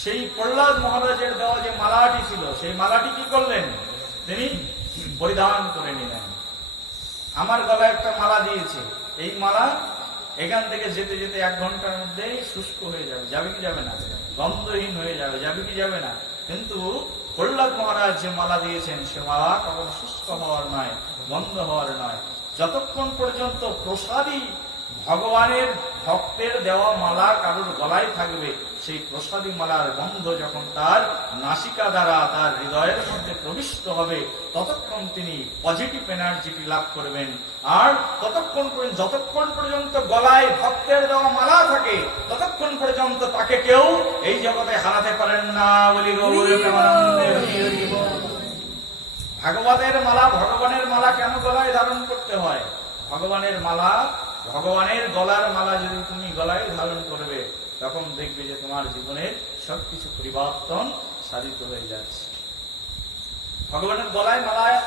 সেই প্রহ্লাদ মহারাজের দেওয়া যে মালাটি ছিল সেই মালাটি কি করলেন? তিনি পরিধান করে নিলেন। আমার গলায় একটা মালা দিয়েছে, এই মালা এখান থেকে যেতে যেতে 1 ঘন্টার মধ্যেই শুষ্ক হয়ে যাবে। যাবে কি যাবে না? গন্ধহীন হয়ে যাবে। যাবে কি যাবে না? কিন্তু প্রহ্লাদ মহারাজ যে মালা দিয়েছেন সে মালা কখনো শুষ্ক হওয়ার নয়, বন্ধ হওয়ার নয়। যতক্ষণ পর্যন্ত প্রসাদী ভগবানের ভক্তের দেওয়া মালা কারোর গলায় থাকবে, সেই প্রসাদী মালার গন্ধ যখন তার নাসিকা দ্বারা তার হৃদয়ের মধ্যে প্রবিষ্ট হবে, ততক্ষণ তিনি পজিটিভ এনার্জিটি লাভ করবেন। আর যতক্ষণ পর্যন্ত গলায় ভক্তের দেওয়া মালা থাকে, ততক্ষণ পর্যন্ত তাকে কেউ এই জগতে হারাতে পারেন না। বলি গৌরে প্রেমানন্দে। ভাগবতের মালা, ভগবানের মালা কেন গলায় ধারণ করতে হয়? ভগবানের মালা, ভগবানের গলার মালা যদি তুমি গলায় ধারণ করবে, তখন দেখবে যে তোমার জীবনের সবকিছু পরিবর্তন সাধিত হয়ে যাচ্ছে। ভগবানের গলায় মালায়,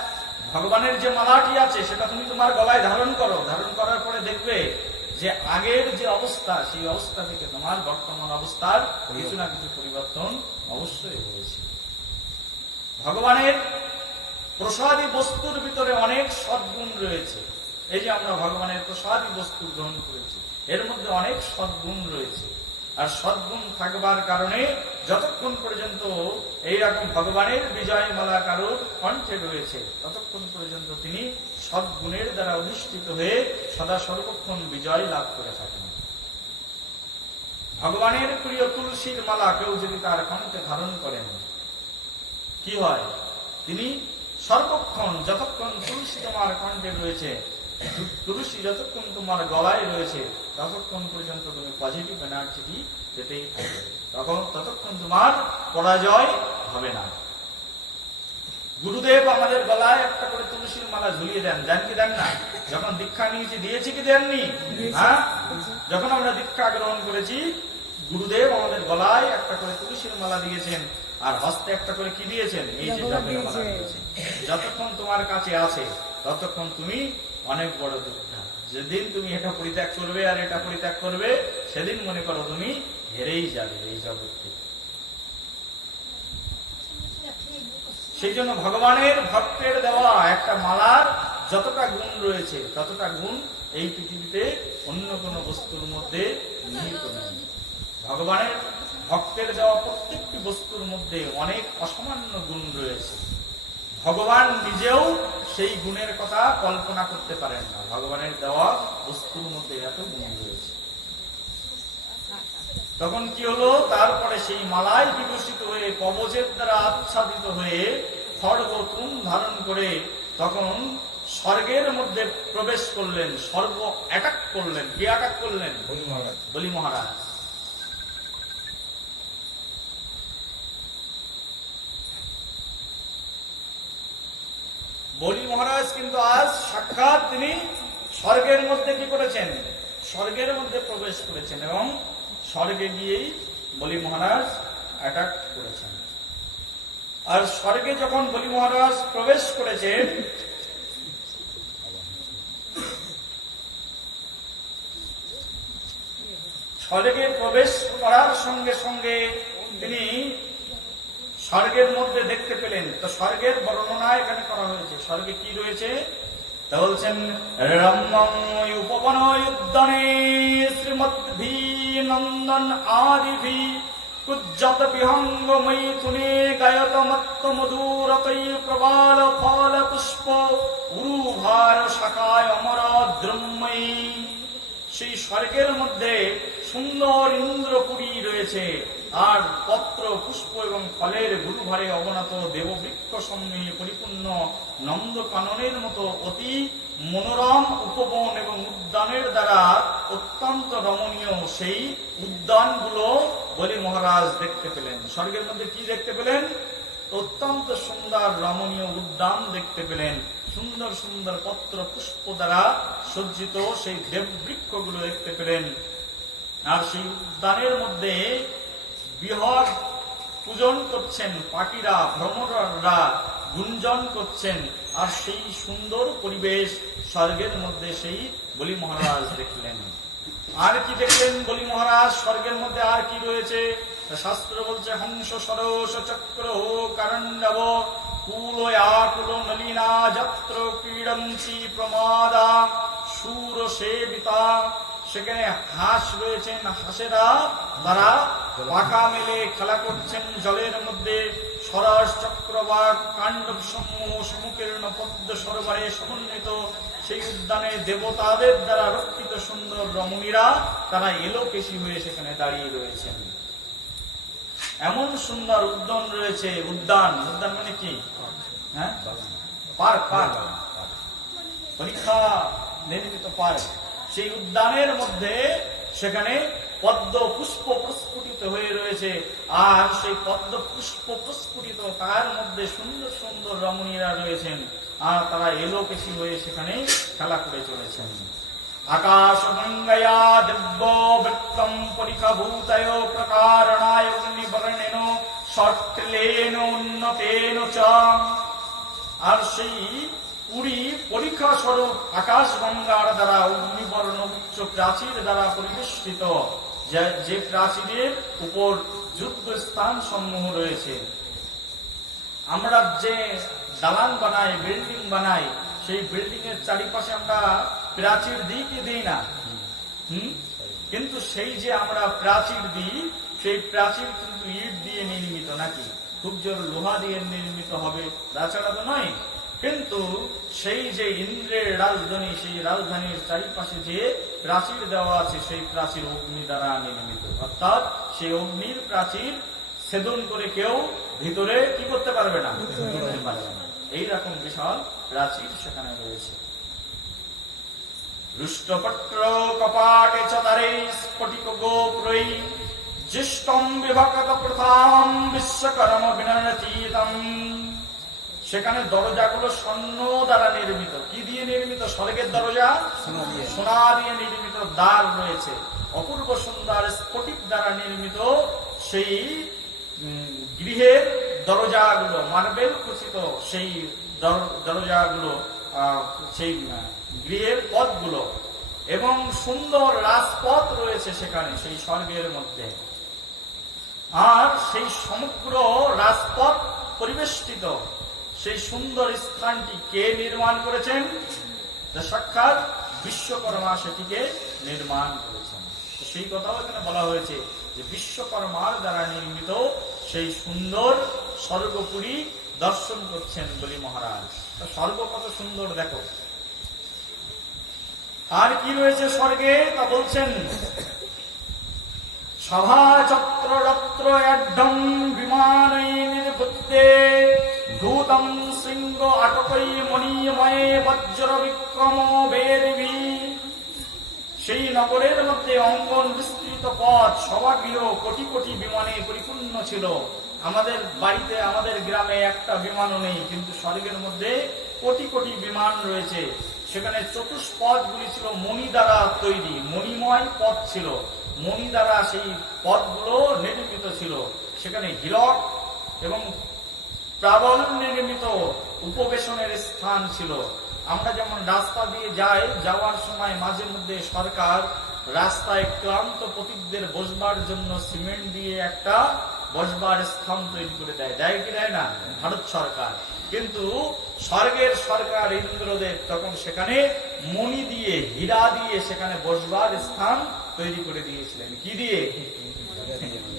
ভগবানের যে মালাটি আছে সেটা তুমি তোমার গলায় ধারণ করো। ধারণ করার পরে দেখবে যে আগের যে অবস্থা, সেই অবস্থা থেকে তোমার বর্তমান অবস্থার কিছু না কিছু পরিবর্তন অবশ্যই হয়েছে। ভগবানের প্রসাদী বস্তুর ভিতরে অনেক সদ্গুণ রয়েছে। এই যে আমরা ভগবানের প্রসাদী বস্তু গ্রহণ করেছি, এর মধ্যে অনেক সদ্গুণ রয়েছে। আর সদ্গুণ থাকবার কারণে যতক্ষণ পর্যন্ত এইরকম ভগবানের বিজয় মালা কারোর কণ্ঠে রয়েছে, ততক্ষণ পর্যন্ত তিনি সদ্গুণের দ্বারা অধিষ্ঠিত হয়ে সদা সর্বক্ষণ বিজয় লাভ করে থাকেন। ভগবানের প্রিয় তুলসীর মালা কেউ যদি তার কণ্ঠে ধারণ করেন, কি হয়? তিনি সর্বক্ষণ, যতক্ষণ তুলসী তোমার কণ্ঠে রয়েছে, তুলসী যতক্ষণ তোমার গলায় রয়েছে, ততক্ষণ পর্যন্ত তুমি পজিটিভ এনার্জি পেতেই থাকবে। ততক্ষণ তোমার পরাজয় হবে না। গুরুদেব আমাদের গলায় একটা করে তুলসীর মালা ঝুলিয়ে দেন, দেন কি দেন না? যখন দীক্ষা নিয়েছি দিয়েছি কি দেননি? হ্যাঁ, যখন আমরা দীক্ষা গ্রহণ করেছি গুরুদেব আমাদের গলায় একটা করে তুলসীর মালা দিয়েছেন, আর হস্তে একটা করে কি দিয়েছেন? এই যে জপের মালা দিয়েছেন। যতক্ষণ তোমার কাছে আছে ততক্ষণ তুমি অনেক বড় যোদ্ধা। যেদিন তুমি এটা পরিত্যাগ করবে আর এটা পরিত্যাগ করবে, সেদিন মনে করো তুমি হেরেই যাবে এই জগৎ থেকে। সেই জন্য ভগবানের ভক্তের দেওয়া একটা মালার যতটা গুণ রয়েছে ততটা গুণ এই পৃথিবীতে অন্য কোন বস্তুর মধ্যে নিহিত নেই। ভগবানের ভক্তের দেওয়া প্রত্যেকটি বস্তুর মধ্যে অনেক অসামান্য গুণ রয়েছে। ভগবান নিজেও সেই গুণের কথা কল্পনা করতে পারেন না। ভগবানের দেওয়া বস্তুর মধ্যে এত গুণ রয়েছে। তখন কি হলো? তারপরে সেই মালায় বিভূষিত হয়ে কবচের দ্বারা আচ্ছাদিত হয়ে খড়গ তুণ ধারণ করে তখন স্বর্গের মধ্যে প্রবেশ করলেন। স্বর্গ অ্যাটাক করলেন। কি অ্যাটাক করলেন? বলি মহারাজ। বলি মহারাজ কিন্তু আজ সাক্ষাৎ তিনি স্বর্গের মধ্যে কি করেছেন? স্বর্গের মধ্যে প্রবেশ করেছেন এবং স্বর্গে গিয়েই বলি মহারাজ অ্যাটাক করেছেন। আর স্বর্গে যখন বলি মহারাজ প্রবেশ করেছেন, স্বর্গে প্রবেশ করার সঙ্গে সঙ্গে তিনি স্বর্গের মধ্যে দেখতে পেলেন। তো স্বর্গের বর্ণনা এখানে করা হয়েছে। স্বর্গে কি রয়েছে তা বলছেন, রম্যং উপবনয় উদ্যানে শ্রীমদ্ভি নন্দন আদিভি কুজ্জত বিহঙ্গ মৈথুনে গায়ত মত্ত মধুরতৈ প্রবাল ফল পুষ্প উরুভার শাখায় অমর দ্রম্যৈ। সেই স্বর্গের মধ্যে সুন্দর ইন্দ্রপুরী রয়েছে, আর পত্র পুষ্প এবং ফলের গুরুভারে অবনত দেববৃক্ষ সমূহে পরিপূর্ণ নন্দকাননের মতো অতি মনোরম উপবন এবং উদ্যানের দ্বারা অত্যন্ত রমণীয় সেই উদ্যানগুলো বলি মহারাজ দেখতে পেলেন। স্বর্গের মধ্যে কি দেখতে পেলেন? অত্যন্ত সুন্দর রমণীয় উদ্যান দেখতে পেলেন। সুন্দর সুন্দর পত্র পুষ্প দ্বারা সজ্জিত সেই দেববৃক্ষগুলো দেখতে পেলেন। আর সেই উদ্যানের মধ্যে বৃহৎ পূজন করছেন পাখিরা, ভ্রমররা গুঞ্জন করছেন। আর সেই সুন্দর পরিবেশ স্বর্গের মধ্যে সেই বলি মহারাজ দেখলেন। আর কি দেখলেন বলি মহারাজ? স্বর্গের মধ্যে আর কি রয়েছে? শাস্ত্র বলছে, হংস সরস চক্র কারণ্ডব কুলয়াকুল নলিনা যত্র ক্রীড়ন্তি প্রমাদা সুর সেবিতা। সেখানে হাঁস রয়েছেন, হাঁসেরা তারা পাখা মেলে খেলা করছেন জলের মধ্যে। সরস চক্রবাক কাণ্ডব সমূহ সমুকীর্ণ পদ্ম সরোবরে সমন্বিত সেই উদ্যানে দেবতাদের দ্বারা রক্ষিত সুন্দর রমণীরা তারা এলোকেশী হয়ে সেখানে দাঁড়িয়ে রয়েছেন। এমন সুন্দর উদ্যান রয়েছে। উদ্যান, উদ্যান মানে কি? হ্যাঁ, পার্ক, পার্ক, পরীক্ষা নির্মিত পার্ক। সেই উদ্যানের মধ্যে সেখানে পদ্ম পুষ্প প্রস্ফুটিত হয়ে রয়েছে। আর সেই পদ্ম পুষ্প প্রস্ফুটিত তার মধ্যে সুন্দর সুন্দর রমণীরা রয়েছেন, আর তারা এলোকেশী হয়ে সেখানে খেলা করে চলেছেন। আকাশ গঙ্গায়া দিব্য বৃত্তম পরিখাভূতয় প্রকারণায় অগ্নিবর্ণেন সটলেন উন্নতেন চ। আর সেই পুরী পরীক্ষা স্বরূপ আকাশ গঙ্গার দ্বারা অগ্নিবর্ণ উচ্চ প্রাচীর দ্বারা পরিবেষ্টিত, যে প্রাচীরের উপর যুদ্ধ স্থান সমূহ রয়েছে। আমরা যে দালান বানাই, বিল্ডিং বানাই, সেই বিল্ডিং এর চারিপাশে আমরা প্রাচীর দিই কি দিই না? কিন্তু সেই যে আমরা প্রাচীর দিই, সেই প্রাচীর কিন্তু ইট দিয়ে নির্মিত নাকি? খুব জোর লোহা দিয়ে নির্মিত হবে, তাছাড়া তো নয়। কিন্তু সেই যে ইন্দ্রের রাজধানী, সেই রাজধানীর চারিপাশে যে প্রাচীর দেওয়া আছে, সেই প্রাচীর অগ্নি দ্বারা নির্মিত। অর্থাৎ সেই অগ্নির প্রাচীর ছেদন করে কেউ ভিতরে কি করতে পারবে না, ঢুকতে পারবে না। এইরকম বিশাল প্রাচীর সেখানে রয়েছে। রুষ্টপট্র কপাটে চতারে স্ফটিক গোপ্রৈ জ্যেষ্ঠম বিভক্ত প্রথাম বিশ্বকর্ম বিনরচিতম। সেখানে দরজাগুলো স্বর্ণ দ্বারা নির্মিত। কি দিয়ে নির্মিত? স্বর্গের দরজা সোনা দিয়ে নির্মিত দ্বার রয়েছে। অপূর্ব সুন্দর স্ফটিক দ্বারা নির্মিত সেই গৃহের দরজাগুলো, মার্বেল খচিত সেই দরজাগুলো, সেই গৃহের পথগুলো, এবং সুন্দর রাজপথ রয়েছে সেখানে সেই স্বর্গের মধ্যে। আর সেই সমগ্র রাজপথ পরিবেষ্টিত সেই সুন্দর স্থানটি কে নির্মাণ করেছেন? সাক্ষাৎ বিশ্বকর্মা সেটিকে নির্মাণ করেছেন। সেই কথাও এখানে বলা হয়েছে যে বিশ্বকর্মার দ্বারা নির্মিত সেই সুন্দর স্বর্গপুরী দর্শন করছেন বলি মহারাজ। স্বর্গ কত সুন্দর দেখো। আর কি রয়েছে স্বর্গে তা বলছেন, সভা চক্র রত্র একদম বিমানৈ নির্বুদ্ধে ধূতম শৃঙ্গ আটকই মণিময়ে বজ্র বিক্রম বেদিবি। সেই নগরের মধ্যে অঙ্গন বিস্তৃত পথ, সভাগৃহ কোটি কোটি বিমানে পরিপূর্ণ ছিল। আমাদের বাড়িতে, আমাদের গ্রামে একটা বিমানও নেই, কিন্তু স্বর্গের মধ্যে কোটি কোটি বিমান রয়েছে। সেখানে চতুষ্পথগুলি ছিল মণি দ্বারা তৈরি, মণিময় পথ ছিল, মণি দ্বারা সেই পথগুলো নির্মিত ছিল। সেখানে হীরক এবং প্লাবন নির্মিত উপবেশনের স্থান ছিল। আমরা যেমন রাস্তা দিয়ে যাই, যাওয়ার সময় মাঝে মধ্যে সরকার রাস্তায় ক্লান্ত পথিকদের বসবার জন্য সিমেন্ট দিয়ে একটা বসবার স্থান তৈরি করে দেয়, দেয় কি দেয় না? ভারত সরকার। কিন্তু স্বর্গের সরকার ইন্দ্রদেব তখন সেখানে মণি দিয়ে, হীরা দিয়ে সেখানে বসবার স্থান তৈরি করে দিয়েছিলেন। কি দিয়ে?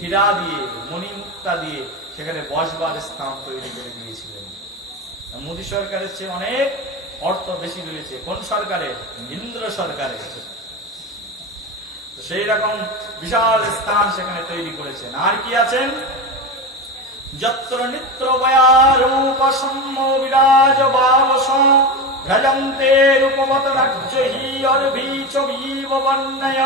হীরা দিয়ে, মণিমুক্তা দিয়ে সেখানে বসবার স্থান তৈরি করে দিয়েছিলেন। মোদী সরকারের চেয়ে অনেক অর্থ বেশি রয়েছে। কোন সরকারের? ইন্দ্র সরকারের। সেই রকম বিশাল স্থান সেখানে তৈরি করেছেন। আর কি আছেন? যত্র নিত্র বয়ারূপ সম্ম বিরাজ বাবস ভ্রজন্তে রূপবত রাজ্যহি অর্ভীচ বর্ণয়।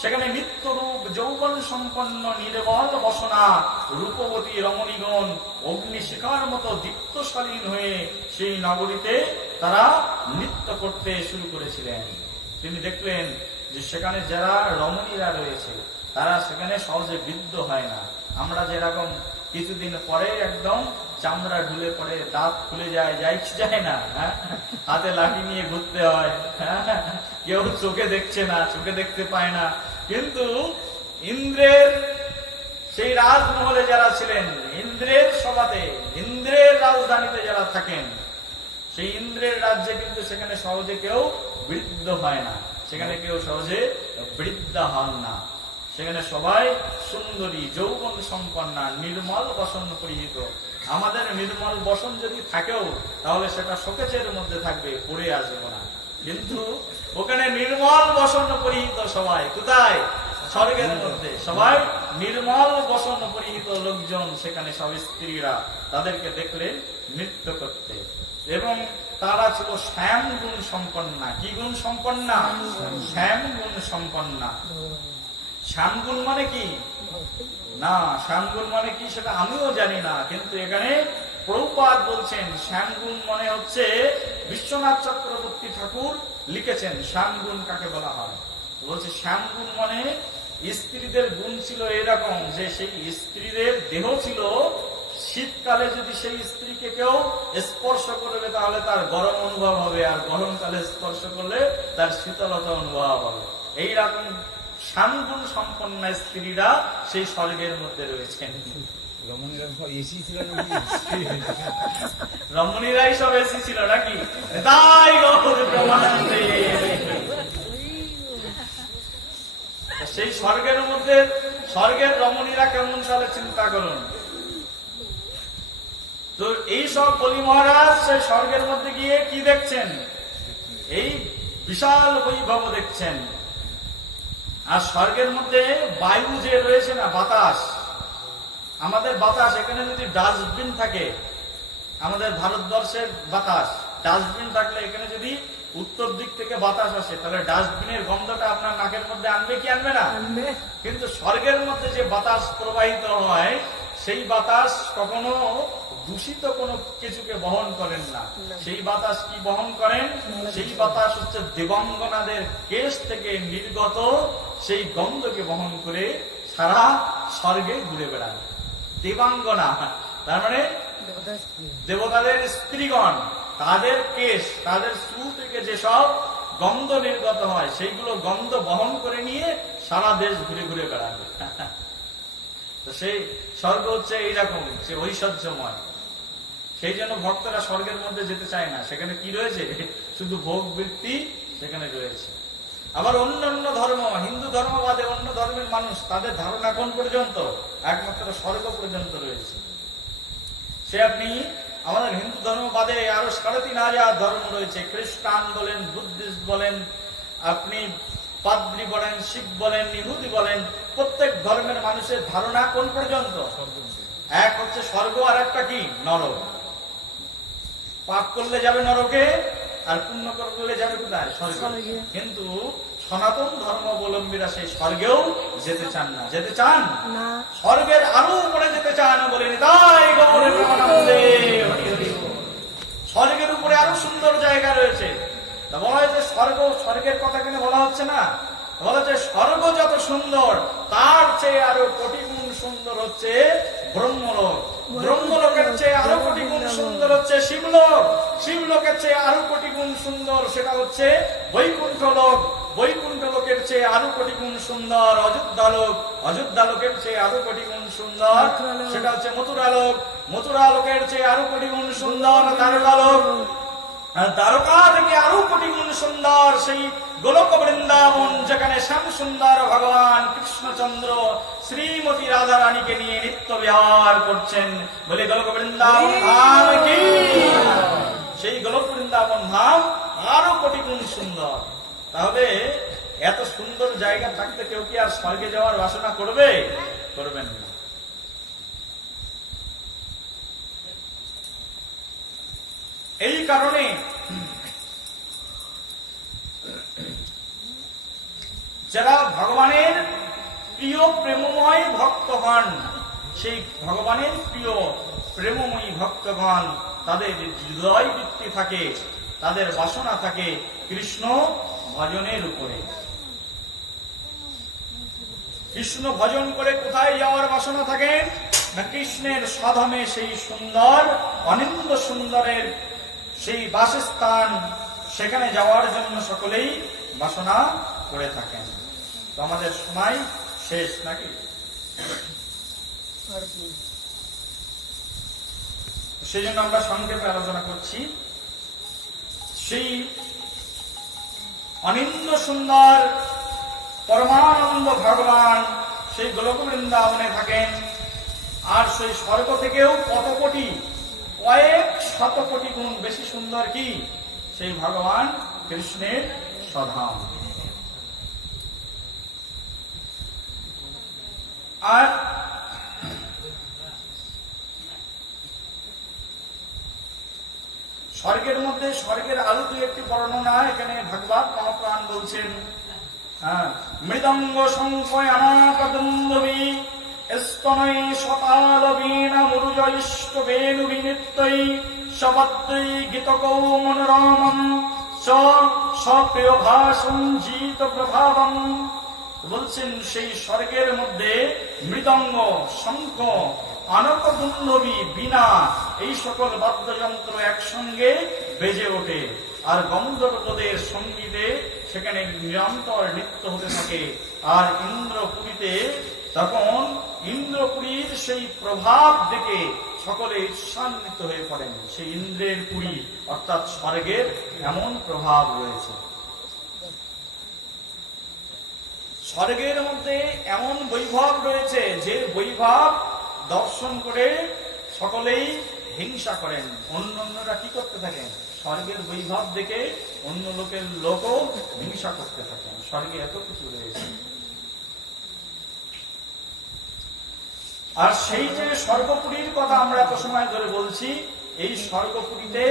সেখানে নিত্যরূপ যৌবন সম্পন্ন নির্মল বসনা রূপবতী রমণীগণ অগ্নিশিখার মতো দীপ্তশালীন হয়ে সেই নগরীতে তারা নৃত্য করতে শুরু করেছিলেন। তিনি দেখলেন যে সেখানে যারা রমণীরা রয়েছে তারা সেখানে সহজে বিদ্ধ হয় না। আমরা যেরকম কিছুদিন পরে একদম চামড়া ঢুলে পড়ে, দাঁত খুলে যায়, যায় না, হাতে লাঠি নিয়ে ঘুরতে হয়, কেউ চোখে দেখছে না, চোখে দেখতে পায় না। কিন্তু ইন্দ্রের সেই রাজমহলে যারা ছিলেন, ইন্দ্রের সভাতে, ইন্দ্রের রাজধানীতে যারা থাকেন, সেই ইন্দ্রের রাজ্যে কিন্তু সেখানে সহজে কেউ বৃদ্ধ হয় না, সেখানে কেউ সহজে বৃদ্ধা হন না। সেখানে সবাই সুন্দরী, যৌবন সম্পন্না, নির্মল বসন পরিহিত। আমাদের নির্মল বসন যদি থাকেও তাহলে সেটা শোকেজের মধ্যে থাকবে, পড়ে আসবো না। কিন্তু ওখানে নির্মল বসন পরিহিত সবাই। কোথায়? স্বর্গের মধ্যে সবাই নির্মল বসন পরিহিত লোকজন, সেখানে সব স্ত্রীরা তাদেরকে দেখলেন নৃত্য করতে। এবং তারা ছিল শ্যাম গুণ সম্পন্না। কি গুণ সম্পন্না? শ্যাম গুণ সম্পন্না। শ্যামগুণ মানে কি? না, শ্যামগুণ মানে কি সেটা আমিও জানি না, কিন্তু এখানে প্রভুপাদ বলছেন শ্যামগুণ মানে হচ্ছে, বিশ্বনাথ চক্রবর্তী ঠাকুর লিখেছেন শ্যামগুণ কাকে বলা হয়। বলছে শ্যামগুণ মানে স্ত্রীদের গুণ ছিল এরকম যে সেই স্ত্রীদের দেহ ছিল, শীতকালে যদি সেই স্ত্রীকে কেউ স্পর্শ করবে তাহলে তার গরম অনুভব হবে, আর গরমকালে স্পর্শ করলে তার শীতলতা অনুভব হবে। এইরকম শ্যামগুণ সম্পন্ন স্ত্রীরা সেই স্বর্গের মধ্যে রয়েছেন। রমণীরাই সব এসি ছিল নাকি? তাই সেই স্বর্গের মধ্যে স্বর্গের রমণীরা কেমন তাহলে চিন্তা করুন তো। এই সব বলি মহারাজ সেই স্বর্গের মধ্যে গিয়ে কি দেখছেন? এই বিশাল বৈভব দেখছেন। আর স্বর্গের মধ্যে বায়ু যে রয়েছে না, বাতাস, আমাদের বাতাস, এখানে যদি ডাস্টবিন থাকে, আমাদের ভারতবর্ষের বাতাস, ডাস্টবিন থাকলে এখানে যদি উত্তর দিক থেকে বাতাস আসে তাহলে ডাস্টবিনের গন্ধটা আপনার নাকের মধ্যে আনবে কি আনবে না? কিন্তু স্বর্গের মধ্যে যে বাতাস প্রবাহিত হয় সেই বাতাস কখনো দূষিত কোনো কিছুকে বহন করেন না। সেই বাতাস কি বহন করেন? সেই বাতাস হচ্ছে দেবাঙ্গনাদের কেশ থেকে নির্গত সেই গন্ধকে বহন করে সারা স্বর্গে ঘুরে বেড়ান। দেবাঙ্গনা তার মানে দেবতাদের স্ত্রীগণ, তাদের কেশ, তাদের চুল থেকে যেসব গন্ধ নির্গত হয় সেইগুলো গন্ধ বহন করে নিয়ে সারা দেশ ঘুরে ঘুরে বেড়াবে। তো সেই স্বর্গ হচ্ছে এইরকম, সে ঐশ্বর্যময়। সেই জন্য ভক্তরা স্বর্গের মধ্যে যেতে চায় না। সেখানে কি রয়েছে? শুধু ভোগ বৃত্তি সেখানে রয়েছে। আবার অন্যান্য ধর্ম, হিন্দু ধর্ম বাদে অন্য ধর্মের মানুষ, তাদের ধারণা কোন পর্যন্ত? একমাত্র স্বর্গ পর্যন্ত রয়েছে। সে আপনি আমাদের হিন্দু ধর্ম বাদে আরো ৩,৫০০ ধর্ম রয়েছে। খ্রিস্টান বলেন, বুদ্ধিস্ট বলেন, আপনি পাদ্রী বলেন, শিখ বলেন, ইহুদি বলেন, প্রত্যেক ধর্মের মানুষের ধারণা কোন পর্যন্ত? এক হচ্ছে স্বর্গ, আর একটা কি? নরক। পাপ করলে যাবে নরকে, আর পুণ্য করলে যাবে কোথায়? স্বর্গে। কিন্তু সনাতন ধর্মাবলম্বীরা সেই স্বর্গেও যেতে চান না। যেতে চান না, স্বর্গের আরো উপরে যেতে চান। বলেন তাই গৌরে প্রেমানন্দে হরি হরি বল। স্বর্গের উপরে আরো সুন্দর জায়গা রয়েছে। তা বলা হয়েছে স্বর্গ, স্বর্গের কথা কিন্তু বলা হচ্ছে না। বলা হচ্ছে স্বর্গ যত সুন্দর, তার চেয়ে আরো কোটি গুণ সুন্দর হচ্ছে ব্রহ্মলোক। ব্রহ্মলোকের চেয়ে আরো কোটি গুণ সুন্দর হচ্ছে শিবলোক। শিবলোকের চেয়ে আরো কোটি গুণ সুন্দর সেটা হচ্ছে বৈকুণ্ঠ লোক। বৈকুণ্ঠ লোকের চেয়ে আরো কোটি গুণ সুন্দর অযোধ্যা লোক। অযোধ্যা লোকের চেয়ে আরো কোটি গুণ সুন্দর সেটা হচ্ছে মথুরা লোক। মথুরা লোকের চেয়ে আরো কোটি গুণ সুন্দর দ্বারকা লোক। দ্বারকা থেকে আরো কোটি গুণ সুন্দর সেই গোলক বৃন্দাবন, যেখানে শ্যাম সুন্দর ভগবান কৃষ্ণচন্দ্র শ্রীমতী রাধা রানীকে নিয়ে নিত্য বিহার করছেন। বলে গোলক বৃন্দাবন ধাম কি? সেই গোলক বৃন্দাবন ধাম আরো কোটি গুণ সুন্দর। তাহলে এত সুন্দর জায়গা থাকতে কেউ কি আর স্বর্গে যাওয়ার বাসনা করবে? করবেন না। এই কারণে যারা ভগবানের প্রিয় প্রেমময় ভক্ত হন, সেই ভগবানের প্রিয় প্রেমময়ী ভক্তগণ, তাদের হৃদয় বৃত্তি থাকে, তাদের বাসনা থাকে কৃষ্ণ ভজনের উপরে। কৃষ্ণ ভজন করে কোথায় যাওয়ার বাসনা থাকে না? কৃষ্ণের সাধনে, সেই সুন্দর অনিন্দ সুন্দরের সেই বাসস্থান, সেখানে যাওয়ার জন্য সকলেই বাসনা করে থাকেন। তো আমাদের সময় শেষ নাকি? সেই জন্য আমরা সংক্ষেপে আলোচনা করছি। সেই অনিন্দ সুন্দর পরমানন্দ ভগবান সেই গোলক বৃন্দাবনে থাকেন। আর সেই স্বর্গ থেকেও কত কোটি, কয়েক শত কোটি গুণ বেশি সুন্দর কি সেই ভগবান কৃষ্ণের স্বধাম। আর স্বর্গের মধ্যে স্বর্গের আরো দুই একটি বর্ণনা এখানে ভাগবত মহাপ্রাণ বলছেন। মৃদঙ্গ সংকয়ানাকদন্দবী স্তনৈ শতাল বীণা মুরুজৈষ্ট বেণুবিনিত্যৈ শবদ্বৈ গীতকৌ মনোরমম সপ্রিয় ভাষণ জিত প্রভাবম। বলছেন সেই স্বর্গের মধ্যে মৃদঙ্গ, শঙ্খ, আনকদুন্দবী, বীণা, এই সকল বাদ্যযন্ত্র একসঙ্গে বেজে ওঠে। আর গন্ধর্বদের সঙ্গীতে সেখানে নিরন্তর নৃত্য হতে থাকে। আর ইন্দ্রপুরীতে তখন ইন্দ্রপুরীর সেই প্রভাব দেখে সকলে ঈর্ষান্বিত হয়ে পড়েন। সেই ইন্দ্রের পুরী অর্থাৎ স্বর্গের এমন প্রভাব রয়েছে। স্বর্গের মধ্যে এমন বৈভব রয়েছে যে বৈভব দর্শন করে সকলেই হিংসা করেন। অন্যরা কি করতে থাকেন? স্বর্গের বৈভব দেখে অন্য লোকের লোকও হিংসা করতে থাকেন। স্বর্গে এত কিছু রয়েছে। আর সেই যে স্বর্গপুরীর কথা আমরা এত সময় ধরে বলছি, এই স্বর্গপুরীতে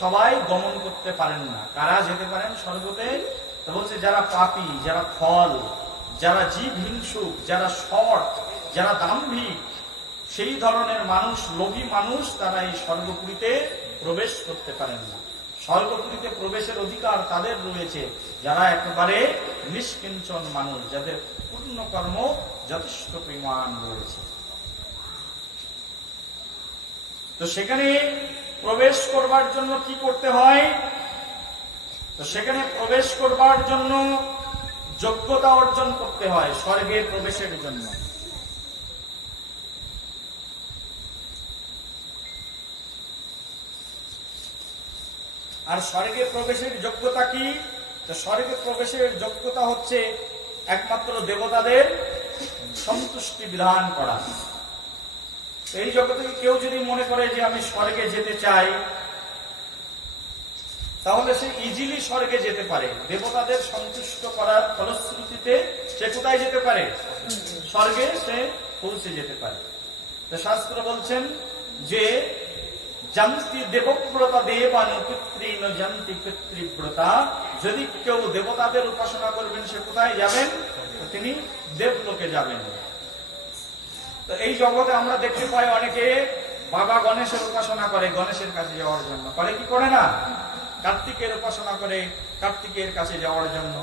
সবাই গমন করতে পারেন না। কারা যেতে পারেন স্বর্গতে? বলছে যারা পাপী, যারা ফল, যারা জীব হিংসুক, যারা শট, যারা দাম্ভিক, সেই ধরনের মানুষ, লোভী মানুষ, তারা এই স্বর্গপুরীতে প্রবেশ করতে পারেন না। স্বর্গপুরীতে প্রবেশের অধিকার তাদের রয়েছে যারা একেবারে নিষ্কিঞ্চন মানুষ, যাদের পূর্ণ কর্ম যথেষ্ট পরিমাণ রয়েছে। তো সেখানে প্রবেশ করবার জন্য কি করতে হয়? তো সেখানে প্রবেশ করবার জন্য যোগ্যতা অর্জন করতে হয় স্বর্গে প্রবেশের জন্য। আর স্বর্গে প্রবেশের যোগ্যতা কি? তো স্বর্গে প্রবেশের যোগ্যতা হচ্ছে একমাত্র দেবতাদের সন্তুষ্টি বিধান করা। এই জগতে কেউ যদি মনে করে যে আমি স্বর্গে যেতে চাই, তাহলে সে ইজিলি স্বর্গে যেতে পারে। দেবতাদের সন্তুষ্ট করার ফলশ্রুতিতে সে কোথায় যেতে পারে? স্বর্গে সে পৌঁছে যেতে পারে। তো শাস্ত্র বলছেন যে জান্তি দেবব্রতা দেবানু পিতৃন জান্তি পিতৃব্রতা, যদি কেউ দেবতাদের উপাসনা করবেন সে কোথায় যাবেন? তিনি দেবলোকে যাবেন। তো এই জগতে আমরা দেখতে পাই অনেকে বাবা গণেশের উপাসনা করে গণেশের কাছে যাওয়ার জন্য, করে কি করে না? কার্তিকের উপাসনা করে কার্তিকের কাছে যাওয়ার জন্য।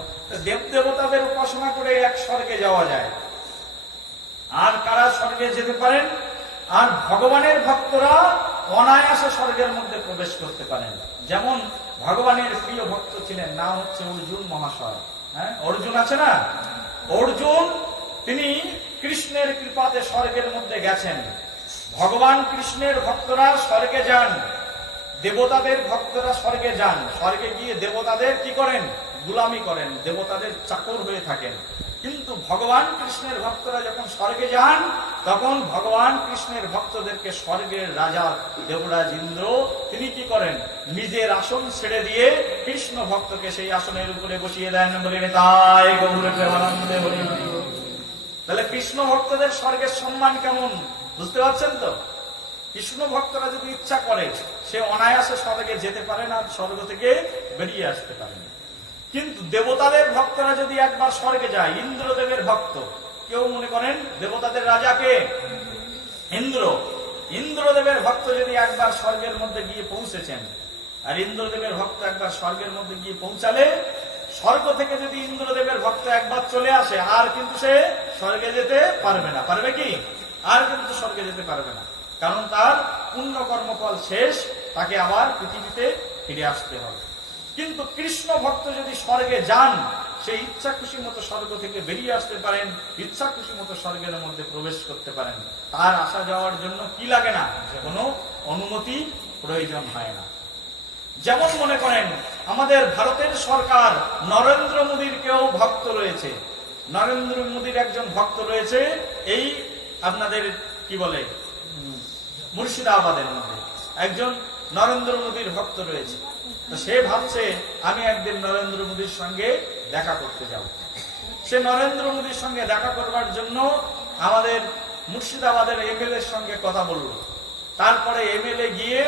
দেব দেবতাদের উপাসনা করে এক স্বর্গে যাওয়া যায়। আর কারা স্বর্গে যেতে পারেন? আর ভগবানের ভক্তরা অনায়াসে স্বর্গের মধ্যে প্রবেশ করতে পারেন। যেমন ভগবানের প্রিয় ভক্ত ছিলেন, নাম হচ্ছে অর্জুন মহাশয়। হ্যাঁ, অর্জুন আছে না? অর্জুন তিনি কৃষ্ণের কৃপাতে স্বর্গের মধ্যে গেছেন। ভগবান কৃষ্ণের ভক্তরা স্বর্গে যান, দেবতাদের ভক্তরা স্বর্গে যান। স্বর্গে গিয়ে দেবতাদের কি করেন? গোলামি করেন, দেবতাদের চাকর হয়ে থাকেন। কিন্তু ভগবান কৃষ্ণের ভক্তরা যখন স্বর্গে যান, তখন ভগবান কৃষ্ণের ভক্তদেরকে স্বর্গের রাজা দেবরাজ ইন্দ্র তিনি কি করেন? নিজের আসন ছেড়ে দিয়ে কৃষ্ণ ভক্তকে সেই আসনের উপরে বসিয়ে দেন। বলেন তাই গৌর প্রেমানন্দে হরি। তাহলে কৃষ্ণ ভক্তদের স্বর্গের সম্মান কেমন বুঝতে পারছেন তো? কৃষ্ণ ভক্তরা যদি ইচ্ছা করে সে অনায়াসে স্বর্গে যেতে পারে না, স্বর্গ থেকে বেরিয়ে আসতে পারে না। কিন্তু দেবতাদের ভক্তরা যদি একবার স্বর্গে যায়, ইন্দ্রদেবের ভক্ত, কেউ মনে করেন দেবতাদের রাজাকে ইন্দ্র, ইন্দ্রদেবের ভক্ত যদি একবার স্বর্গের মধ্যে গিয়ে পৌঁছেছেন, আর ইন্দ্রদেবের ভক্ত একবার স্বর্গের মধ্যে গিয়ে পৌঁছালে, স্বর্গ থেকে যদি ইন্দ্রদেবের ভক্ত একবার চলে আসে, আর কিন্তু সে স্বর্গে যেতে পারবে না। পারবে কি? আর কিন্তু স্বর্গে যেতে পারবে না, কারণ তার পুণ্য কর্মফল শেষ, তাকে আবার পৃথিবীতে ফিরে আসতে হবে। কিন্তু কৃষ্ণ ভক্ত যদি স্বর্গে যান, সেই ইচ্ছা খুশি মতো স্বর্গ থেকে বেরিয়ে আসতে পারেন, ইচ্ছা খুশি মতো স্বর্গের মধ্যে প্রবেশ করতে পারেন। তার আসা যাওয়ার জন্য কি লাগে না? কোনো অনুমতি প্রয়োজন হয় না। যেমন মনে করেন আমাদের ভারতের সরকার নরেন্দ্র মোদীর কেউ ভক্ত রয়েছে, নরেন্দ্র মোদীর একজন ভক্ত রয়েছে এই আপনাদের কি বলে মুর্শিদাবাদের মধ্যে একজন নরেন্দ্র মোদীর ভক্ত রয়েছে। তো সে ভাবছে আমি একদিন নরেন্দ্র মোদীর সঙ্গে দেখা করতে যাব। সে নরেন্দ্র মোদীর সঙ্গে দেখা করবার জন্য আমাদের মুর্শিদাবাদের এমএলএর সঙ্গে কথা বলল। তারপরে এমএলএ গিয়ে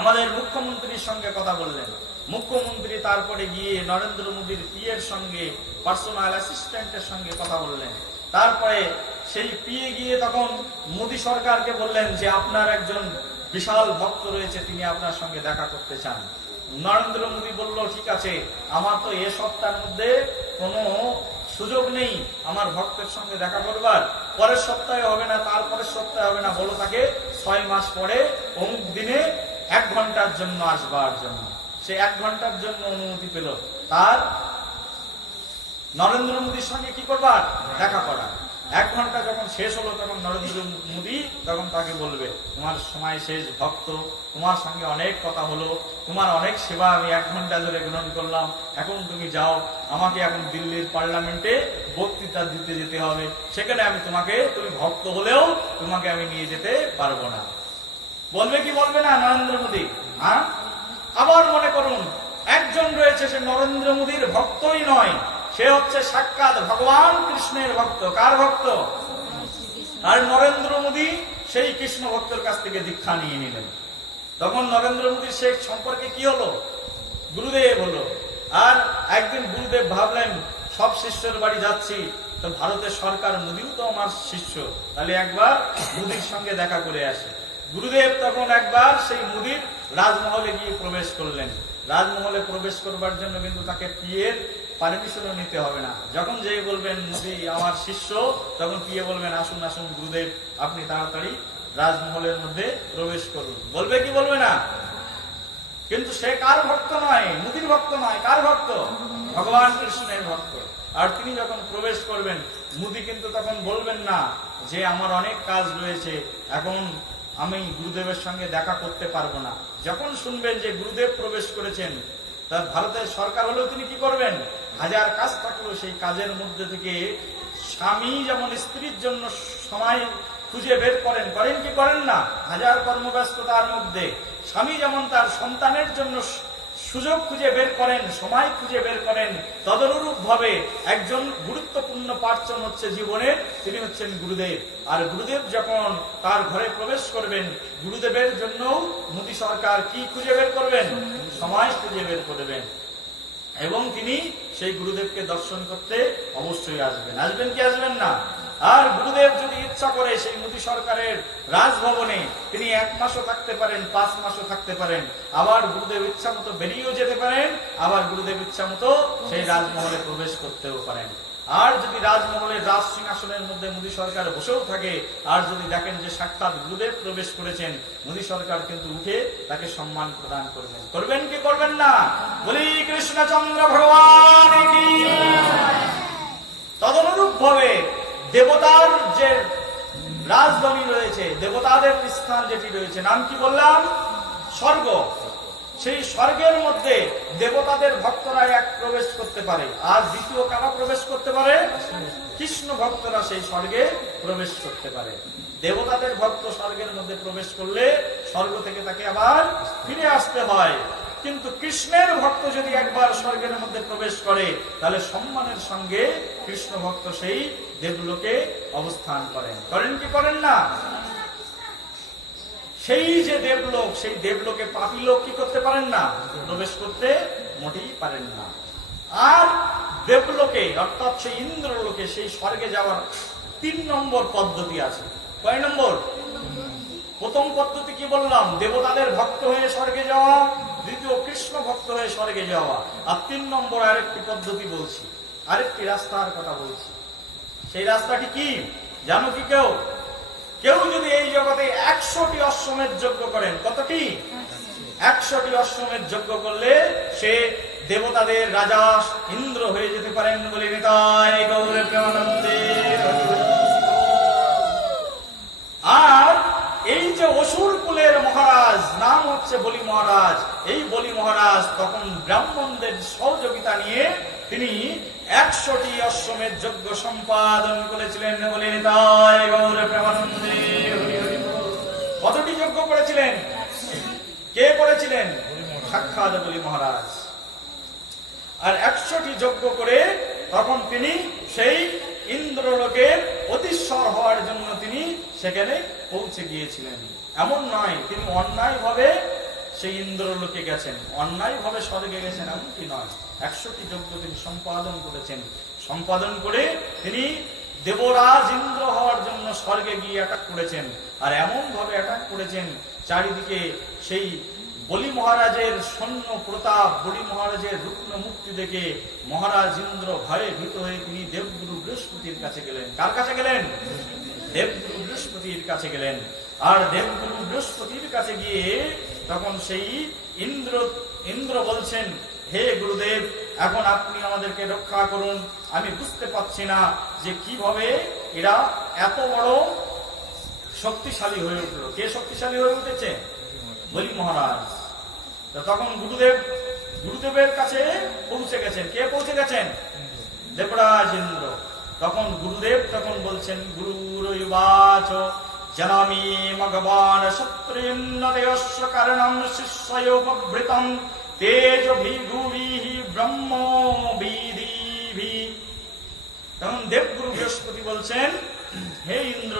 আমাদের মুখ্যমন্ত্রীর সঙ্গে কথা বললেন। মুখ্যমন্ত্রী তারপরে গিয়ে নরেন্দ্র মোদীর পিএর সঙ্গে, পার্সোনাল অ্যাসিস্ট্যান্টের সঙ্গে কথা বললেন। তারপরে সেই পিএ গিয়ে তখন মোদী সরকারকে বললেন যে আপনার একজন বিশাল ভক্ত রয়েছে, তিনি আপনার সঙ্গে দেখা করতে চান। নরেন্দ্র মোদী বলল ঠিক আছে, আমার তো এ সপ্তাহের মধ্যে কোনো সুযোগ নেই আমার ভক্তের সঙ্গে দেখা করবার, পরের সপ্তাহে হবে না, তারপরের সপ্তাহে হবে না, বলো তাকে 6 মাস পরে অমুক দিনে 1 ঘন্টার জন্য আসবার জন্য। সে 1 ঘন্টার জন্য অনুমতি পেল তার নরেন্দ্র মোদীর সঙ্গে কি করবার? দেখা করা। 1 ঘন্টা যখন শেষ হলো তখন নরেন্দ্র মোদী তখন তাকে বলবে তোমার সময় শেষ ভক্ত, তোমার সঙ্গে অনেক কথা হলো, তোমার অনেক সেবা আমি 1 ঘন্টা ধরে গ্রহণ করলাম, এখন তুমি যাও, আমাকে এখন দিল্লির পার্লামেন্টে বক্তৃতা দিতে যেতে হবে, সেখানে আমি তোমাকে, তুমি ভক্ত হলেও তোমাকে আমি নিয়ে যেতে পারবো না। বলবে কি বলবে না নরেন্দ্র মোদী? হ্যাঁ। আবার মনে করুন একজন রয়েছে, সে নরেন্দ্র মোদীর ভক্তই নয়, সে হচ্ছে সাক্ষাৎ ভগবান কৃষ্ণের ভক্ত। কার ভক্ত? আর নরেন্দ্র মোদী সেই কৃষ্ণ ভক্তের কাছ থেকে দীক্ষা নিয়ে নিলেন। তখন নরেন্দ্র মোদীর সেই সম্পর্কে কি হলো? গুরুদেব হলো। আর একদিন গুরুদেব ভাবলেন সব শিষ্যের বাড়ি যাচ্ছি, তো ভারতের সরকার, মোদিও তো আমার শিষ্য, তাহলে একবার মোদির সঙ্গে দেখা করে আসে। গুরুদেব তখন একবার সেই মোদির রাজমহলে গিয়ে প্রবেশ করলেন। রাজমহলে প্রবেশ করবার জন্য কিন্তু তাকে পিয়ের পারমিশনও নিতে হবে না। যখন যে বলবেন মোদি আমার শিষ্য, তখন পিয়ে বলবেন আসুন আসুন গুরুদেব, আপনি তাড়াতাড়ি রাজমহলের মধ্যে প্রবেশ করুন। বলবে কি বলবে না? কিন্তু সে কার ভক্ত নয়, মোদির ভক্ত নয়, কার ভক্ত? ভগবান কৃষ্ণের ভক্ত। আর তিনি যখন প্রবেশ করবেন, মোদি কিন্তু তখন বলবেন না যে আমার অনেক কাজ রয়েছে, এখন আমি গুরুদেবের সঙ্গে দেখা করতে পারবো না। যখন শুনবেন যে গুরুদেব প্রবেশ করেছেন, তার ভারতের সরকার হলেও তিনি কি করবেন? হাজার কাজ থাকলেও সেই কাজের মধ্যে থেকে স্বামী যেমন স্ত্রীর জন্য সময় খুঁজে বের করেন, করেন কি করেন না? হাজার কর্মব্যস্ততার মধ্যে স্বামী যেমন তার সন্তানের জন্য সুযোগ খুঁজে বের করেন, সময় খুঁজে বের করেন, তদনুরূপ ভাবে একজন গুরুত্বপূর্ণ পার্সন হচ্ছে জীবনের, তিনি হচ্ছেন গুরুদেব। আর গুরুদেব যখন তার ঘরে প্রবেশ করবেন, গুরুদেবের জন্য মোদী সরকার কি খুঁজে বের করবেন? সময় খুঁজে বের করবেন। এবং তিনি সেই গুরুদেবকে দর্শন করতে অবশ্যই আসবেন। আসবেন কি আসবেন না? আর গুরুদেব যদি ইচ্ছা করে সেই মোদী সরকারের রাজভবনে তিনি 1 মাসও থাকতে পারেন, 5 মাসও থাকতে পারেন। আবার গুরুদেব ইচ্ছা মতো বেরিয়েও যেতে পারেন, আবার গুরুদেব ইচ্ছা মতো সেই রাজমহলে প্রবেশ করতেও পারেন। আর যদি রাজমহলের রাজ সিংহাসনের মধ্যে মোদী সরকার বসেও থাকে, আর যদি দেখেন যে সাক্ষাৎ গুরুদেব প্রবেশ করেছেন, মোদী সরকার কিন্তু উঠে তাকে সম্মান প্রদান করবেন। করবেন কি করবেন না? বলি কৃষ্ণচন্দ্র ভগবান কি। তদনুরূপ ভাবে দেবতার যে রাজধানী রয়েছে, দেবতাদের স্থান যেটি রয়েছে, নাম কি বললাম? স্বর্গ। সেই স্বর্গের মধ্যে দেবতাদের ভক্তরা এক প্রবেশ করতে পারে, আর দ্বিতীয় কারা প্রবেশ করতে পারে? কৃষ্ণ ভক্তরা সেই স্বর্গে প্রবেশ করতে পারে। দেবতাদের ভক্ত স্বর্গের মধ্যে প্রবেশ করলে স্বর্গ থেকে তাকে আবার ফিরে আসতে হয়। কিন্তু কৃষ্ণের ভক্ত যদি একবার স্বর্গের মধ্যে প্রবেশ করে, তাহলে সম্মানের সঙ্গে কৃষ্ণ ভক্ত সেই দেবলোকে অবস্থান করেন। করেন কি করেন না? সেই যে দেবলোক, সেই দেবলোকে পাপী লোক কি করতে পারেন না? প্রবেশ করতে মোটেই পারেন না। আর দেবলোকে অর্থাৎ সেই ইন্দ্রলোকে, সেই স্বর্গে যাওয়ার 3 নম্বর পদ্ধতি আছে। কয় নম্বর? প্রথম পদ্ধতি কি বললাম? দেবতাদের ভক্ত হয়ে স্বর্গে যাওয়া, দ্বিতীয় কৃষ্ণ ভক্ত হয়ে স্বর্গে যাওয়া, আর 3 নম্বর আরেকটি পদ্ধতি বলছি, আরেকটি রাস্তার কথা বলছি। সেই রাস্তাটি কি জানো কি কেউ? কেউ যদি এই জগতে 100টি অশ্বমেধ যজ্ঞ করেন, কতটি? 100টি অশ্বমেধ যজ্ঞ করলে সে দেবতাদের রাজা ইন্দ্র হয়ে যেতে পারেন। বলে নিতাই গৌর প্রেমানন্দে। আর এই যে অসুর কুলের মহারাজ, নাম হচ্ছে বলি মহারাজ, এই বলি মহারাজ তখন ব্রাহ্মণদের সহযোগিতা নিয়ে তিনি 100টি অশ্বমেধ যজ্ঞ সম্পাদন করেছিলেন। বলে নিতাই গৌর প্রেমানন্দে। কতটি যজ্ঞ করেছিলেন? কে করেছিলেন? সাক্ষাৎ বলি মহারাজ। আর 100টি যজ্ঞ করে তখন তিনি সেই ইন্দ্রলোকের অতিশ্বর হওয়ার জন্য তিনি সেখানে পৌঁছে গিয়েছিলেন। এমন নয় তিনি অন্যায় ভাবে সেই ইন্দ্রলোকে গেছেন, অন্যায় ভাবে স্বর্গে গেছেন, এমনটি নয়। 100টি যজ্ঞ তিনি সম্পাদন করেছেন। সম্পাদন করে তিনি দেবরাজ ইন্দ্র হওয়ার জন্য স্বর্গে গিয়ে অ্যাটাক করেছেন। আর এমন ভাবে অ্যাটাক করেছেন, চারিদিকে সেই বলি মহারাজের সৈন্য প্রতাপ, বলি মহারাজের রুগ্ন মুক্তি দেখে মহারাজ ইন্দ্র ভয়ে ভীত হয়ে তিনি দেবগুরু বৃহস্পতির কাছে গেলেন। কার কাছে গেলেন? দেবগুরু বৃহস্পতির কাছে গেলেন। আর দেবগুরু বৃহস্পতির কাছে গিয়ে তখন সেই ইন্দ্র বলছেন, হে গুরুদেব, এখন আপনি আমাদেরকে রক্ষা করুন। আমি বুঝতে পারছি না যে কিভাবে এরা এত বড় শক্তিশালী হয়ে উঠল। কে শক্তিশালী হয়ে উঠেছে? বলি মহারাজ। তখন গুরুদেবের কাছে পৌঁছে গেছেন। কে পৌঁছে গেছেন? দেবরাজ ইন্দ্র। তখন গুরুদেব তখন বলছেন, গুরুরৈবাচ জানামি ভগবান শত্রুন্নদেয়স্য কারণম শিষ্যয়োপভৃতম তেজ ভিগুবিহি ব্রহ্ম বিধিভি। তখন দেবগুরু বৃহস্পতি বলছেন, হে ইন্দ্র,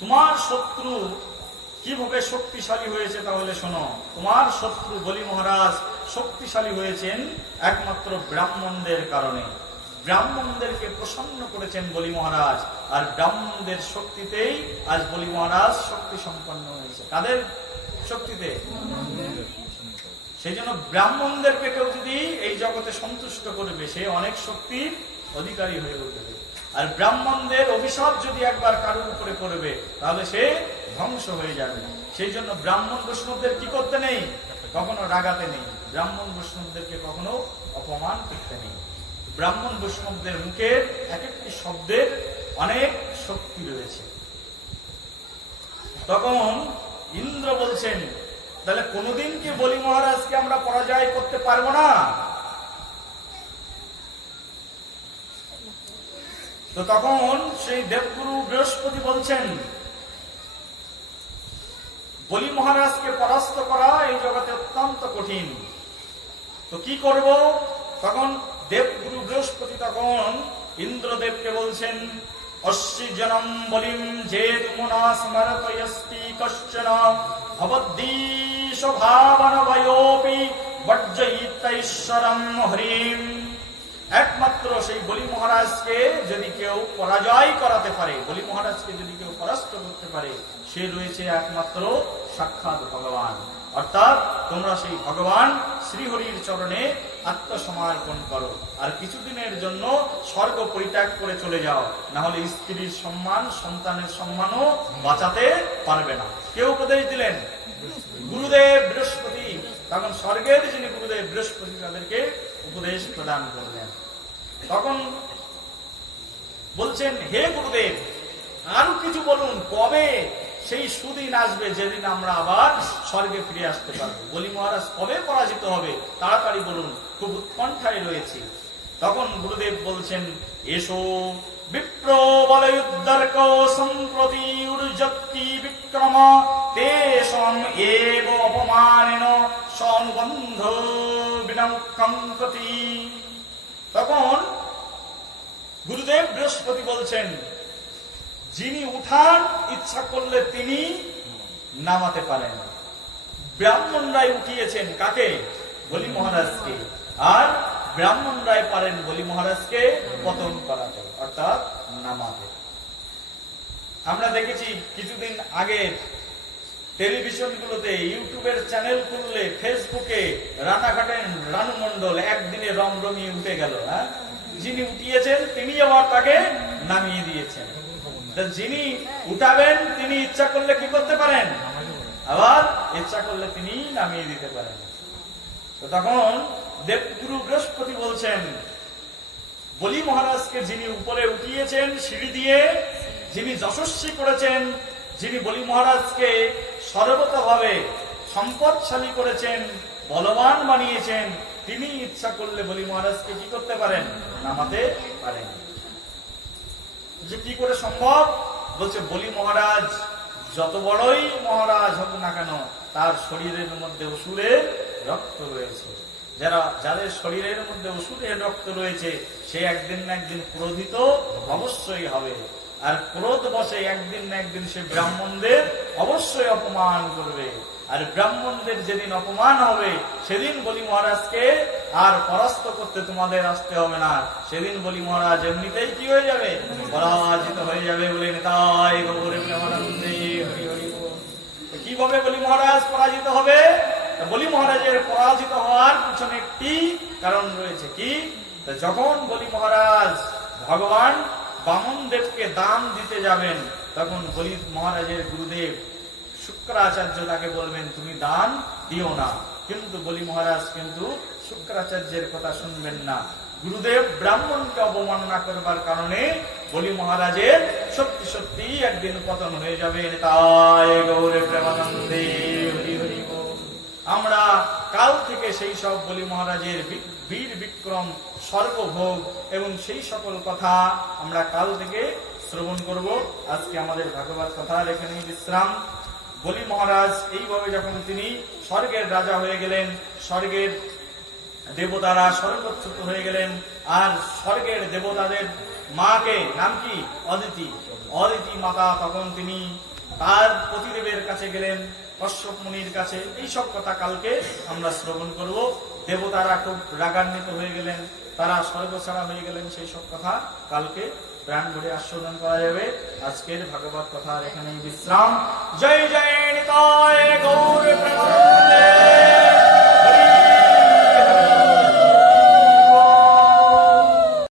তোমার শত্রু কিভাবে শক্তিশালী হয়েছে তাহলে শোনো। তোমার শত্রু বলি মহারাজ শক্তিশালী হয়েছেন একমাত্র ব্রাহ্মণদের কারণে। ব্রাহ্মণদেরকে প্রসন্ন করেছেন বলি মহারাজ, আর ব্রাহ্মণদের শক্তিতেই আজ বলি মহারাজ শক্তি সম্পন্ন হয়েছে। কাদের শক্তিতে? সেই জন্য ব্রাহ্মণদেরকে কেউ যদি এই জগতে সন্তুষ্ট করবে, সে অনেক শক্তির অধিকারী হয়ে উঠবে। আর ব্রাহ্মণদের অভিশাপ যদি একবার কারোর উপরে পড়বে, তাহলে সে ধ্বংস হয়ে যাবে। সেই জন্য ব্রাহ্মণ বৈষ্ণবদের কি করতে নেই? কখনো রাগাতে নেই। ব্রাহ্মণ বৈষ্ণবদেরকে কখনো অপমান করতে নেই। ব্রাহ্মণ বৈষ্ণবদের মুখের এক একটি শব্দের অনেক শক্তি রয়েছে। তখন ইন্দ্র বলছেন, তাহলে কোনদিন কি বলি মহারাজকে আমরা পরাজয় করতে পারবো না? তো তখন সেই দেবগুরু বৃহস্পতি বলছেন, বলি মহারাজকে পরাস্ত করা এই জগতে অত্যন্ত কঠিন। তো কি করব? তখন দেবগুরু বৃহস্পতি তখন ইন্দ্রদেবকে বলছেন, অশ্বি জনম বলিম যে তুমনা স্মরতয়স্তি কশ্চন অবদ্ধি স্বভাবন বয়োপি বজ্রয়িতৈশ্বরম হরিম। একমাত্র সেই বলি মহারাজকে যদি কেউ পরাজয় করাতে পারে, বলি মহারাজকে যদি কেউ পরাস্ত করতে পারে, সে রয়েছে একমাত্র সাক্ষাৎ ভগবান। অর্থাৎ তোমরা সেই ভগবান শ্রীহরির চরণে আত্মসমর্পণ করো, আর কিছুদিনের জন্য স্বর্গ পরিত্যাগ করে চলে যাও, না হলে স্ত্রীর সম্মান, সন্তানের সম্মানও বাঁচাতে পারবে না। কে উপদেশ দিলেন? গুরুদেব বৃহস্পতি। তখন স্বর্গের যিনি গুরুদেব বৃহস্পতি, তাদেরকে উপদেশ প্রদান করলেন। তখন বলছেন, হে গুরুদেব, আরো কিছু বলুন, কবে সেই সুদিন আসবে যেদিন আমরা আবার স্বর্গে ফিরে আসতে পারবো? বলি মহারাজ কবে পরাজিত হবে, তাড়াতাড়ি বলুন, খুব উৎকণ্ঠায় রয়েছে। তখন গুরুদেব বলছেন, এসো বিপ্র বলয়ুদ্ধর্ক সম্প্রতি উর্জত্তি বিক্রম তেষম এব অপমানেন সনুবন্ধ বিনৌকঙ্কতি। তখন গুরুদেব বৃহস্পতি বলছেন, যিনি উঠান ইচ্ছা করলে তিনি নামাতে পারেন। ব্রাহ্মণরাই উঠিয়েছেন কাকে? বলি মহারাজকে। আর ব্রাহ্মণরাই পারেন বলি মহারাজকে পতন করাতে, অর্থাৎ নামাতে। আমরা দেখেছি কিছুদিন আগে টেলিভিশনগুলোতে, ইউটিউবের চ্যানেল খুললে, ফেসবুকে রানাঘাটের রানু মণ্ডল একদিনে রমরমিয়ে উঠে গেল। যিনি উঠিয়েছেন তিনি আবার তাকে নামিয়ে দিয়েছেন। যিনি উঠাবেন তিনি ইচ্ছা করলে কি করতে পারেন? আবার ইচ্ছা করলে তিনি নামিয়ে দিতে পারেন। তো তখন দেবগুরু বৃহস্পতি বলছেন, বলি মহারাজকে যিনি উপরে উঠিয়েছেন সিঁড়ি দিয়ে, যিনি যশস্বী করেছেন, যিনি বলি মহারাজকে সর্বতভাবে সম্পদশালী করেছেন, বলবান বানিয়েছেন, তিনি ইচ্ছা করলে বলি মহারাজকে কি করতে পারেন? নামাতে পারেন। যে কি করে সম্ভব? বলছে, বলি মহারাজ যত বড়ই মহারাজ হোক না কেন, তার শরীরের মধ্যে অসুরের রক্ত রয়েছে। যাদের শরীরের মধ্যে অসুরের রক্ত রয়েছে, সে একদিন না একদিন ক্রোধিত অবশ্যই হবে। আর ক্রোধ বসে একদিন না একদিন সে ব্রাহ্মণদের অবশ্যই অপমান করবে। আর ব্রাহ্মণদের যেদিন অপমান হবে, সেদিন বলি মহারাজকে আর পরাস্ত করতে তোমাদের আসতে হবে না। সেদিন বলি মহারাজ এমনিতেই কি হয়ে যাবে? পরাজিত হয়ে যাবে। বলে তাই গৌরে প্রেমানন্দে হরি হরি বল। কিভাবে বলি মহারাজ পরাজিত হবে? বলি মহারাজের পরাজিত হওয়ার পিছনে একটি কারণ রয়েছে। কি? যখন বলি মহারাজ ভগবান বামন দেবকে দান দিতে যাবেন, তখন বলি মহারাজের গুরুদেব শুক্রাচার্য তাকে বলবেন, তুমি দান দিও না। কিন্তু বলি মহারাজ কিন্তু শুক্রাচার্যের কথা শুনবেন না। গুরুদেব ব্রাহ্মণকে অবমাননা করবার কারণে বলি মহারাজের সত্যি সত্যি একদিন পতন হয়ে যাবে। তাই গৌরে প্রেমানন্দে হরি হরি বল। আমরা কাল থেকে সেই সব বলি মহারাজের বীর বিক্রম, সর্বভোগ এবং সেই সকল কথা আমরা কাল থেকে শ্রবণ করব। আজকে আমাদের ভাগবত কথার এখানেই বিশ্রাম। বলি মহারাজ এইভাবে যখন তিনি স্বর্গের রাজা হয়ে গেলেন, স্বর্গের দেবতারা স্বর্গচ্যুত হয়ে গেলেন, আর স্বর্গের দেবতাদের মাকে, নাম কি? অদিতি। অদিতি মাতা, তখন তিনি তার পতিদেবের কাছে গেলেন, কশ্যপ মুনির কাছে। এই সব কথা কালকে আমরা শ্রবণ করব। দেবতারা খুব রাগান্বিত হয়ে গেলেন, তারা স্বর্গ ছাড়া হয়ে গেলেন, সেই সব কথা কালকে প্রাণ ভরে আস্বাদন করা যাবে। আজকের ভাগবত কথার এখানেই বিশ্রাম। জয় জয় নিতাই গৌর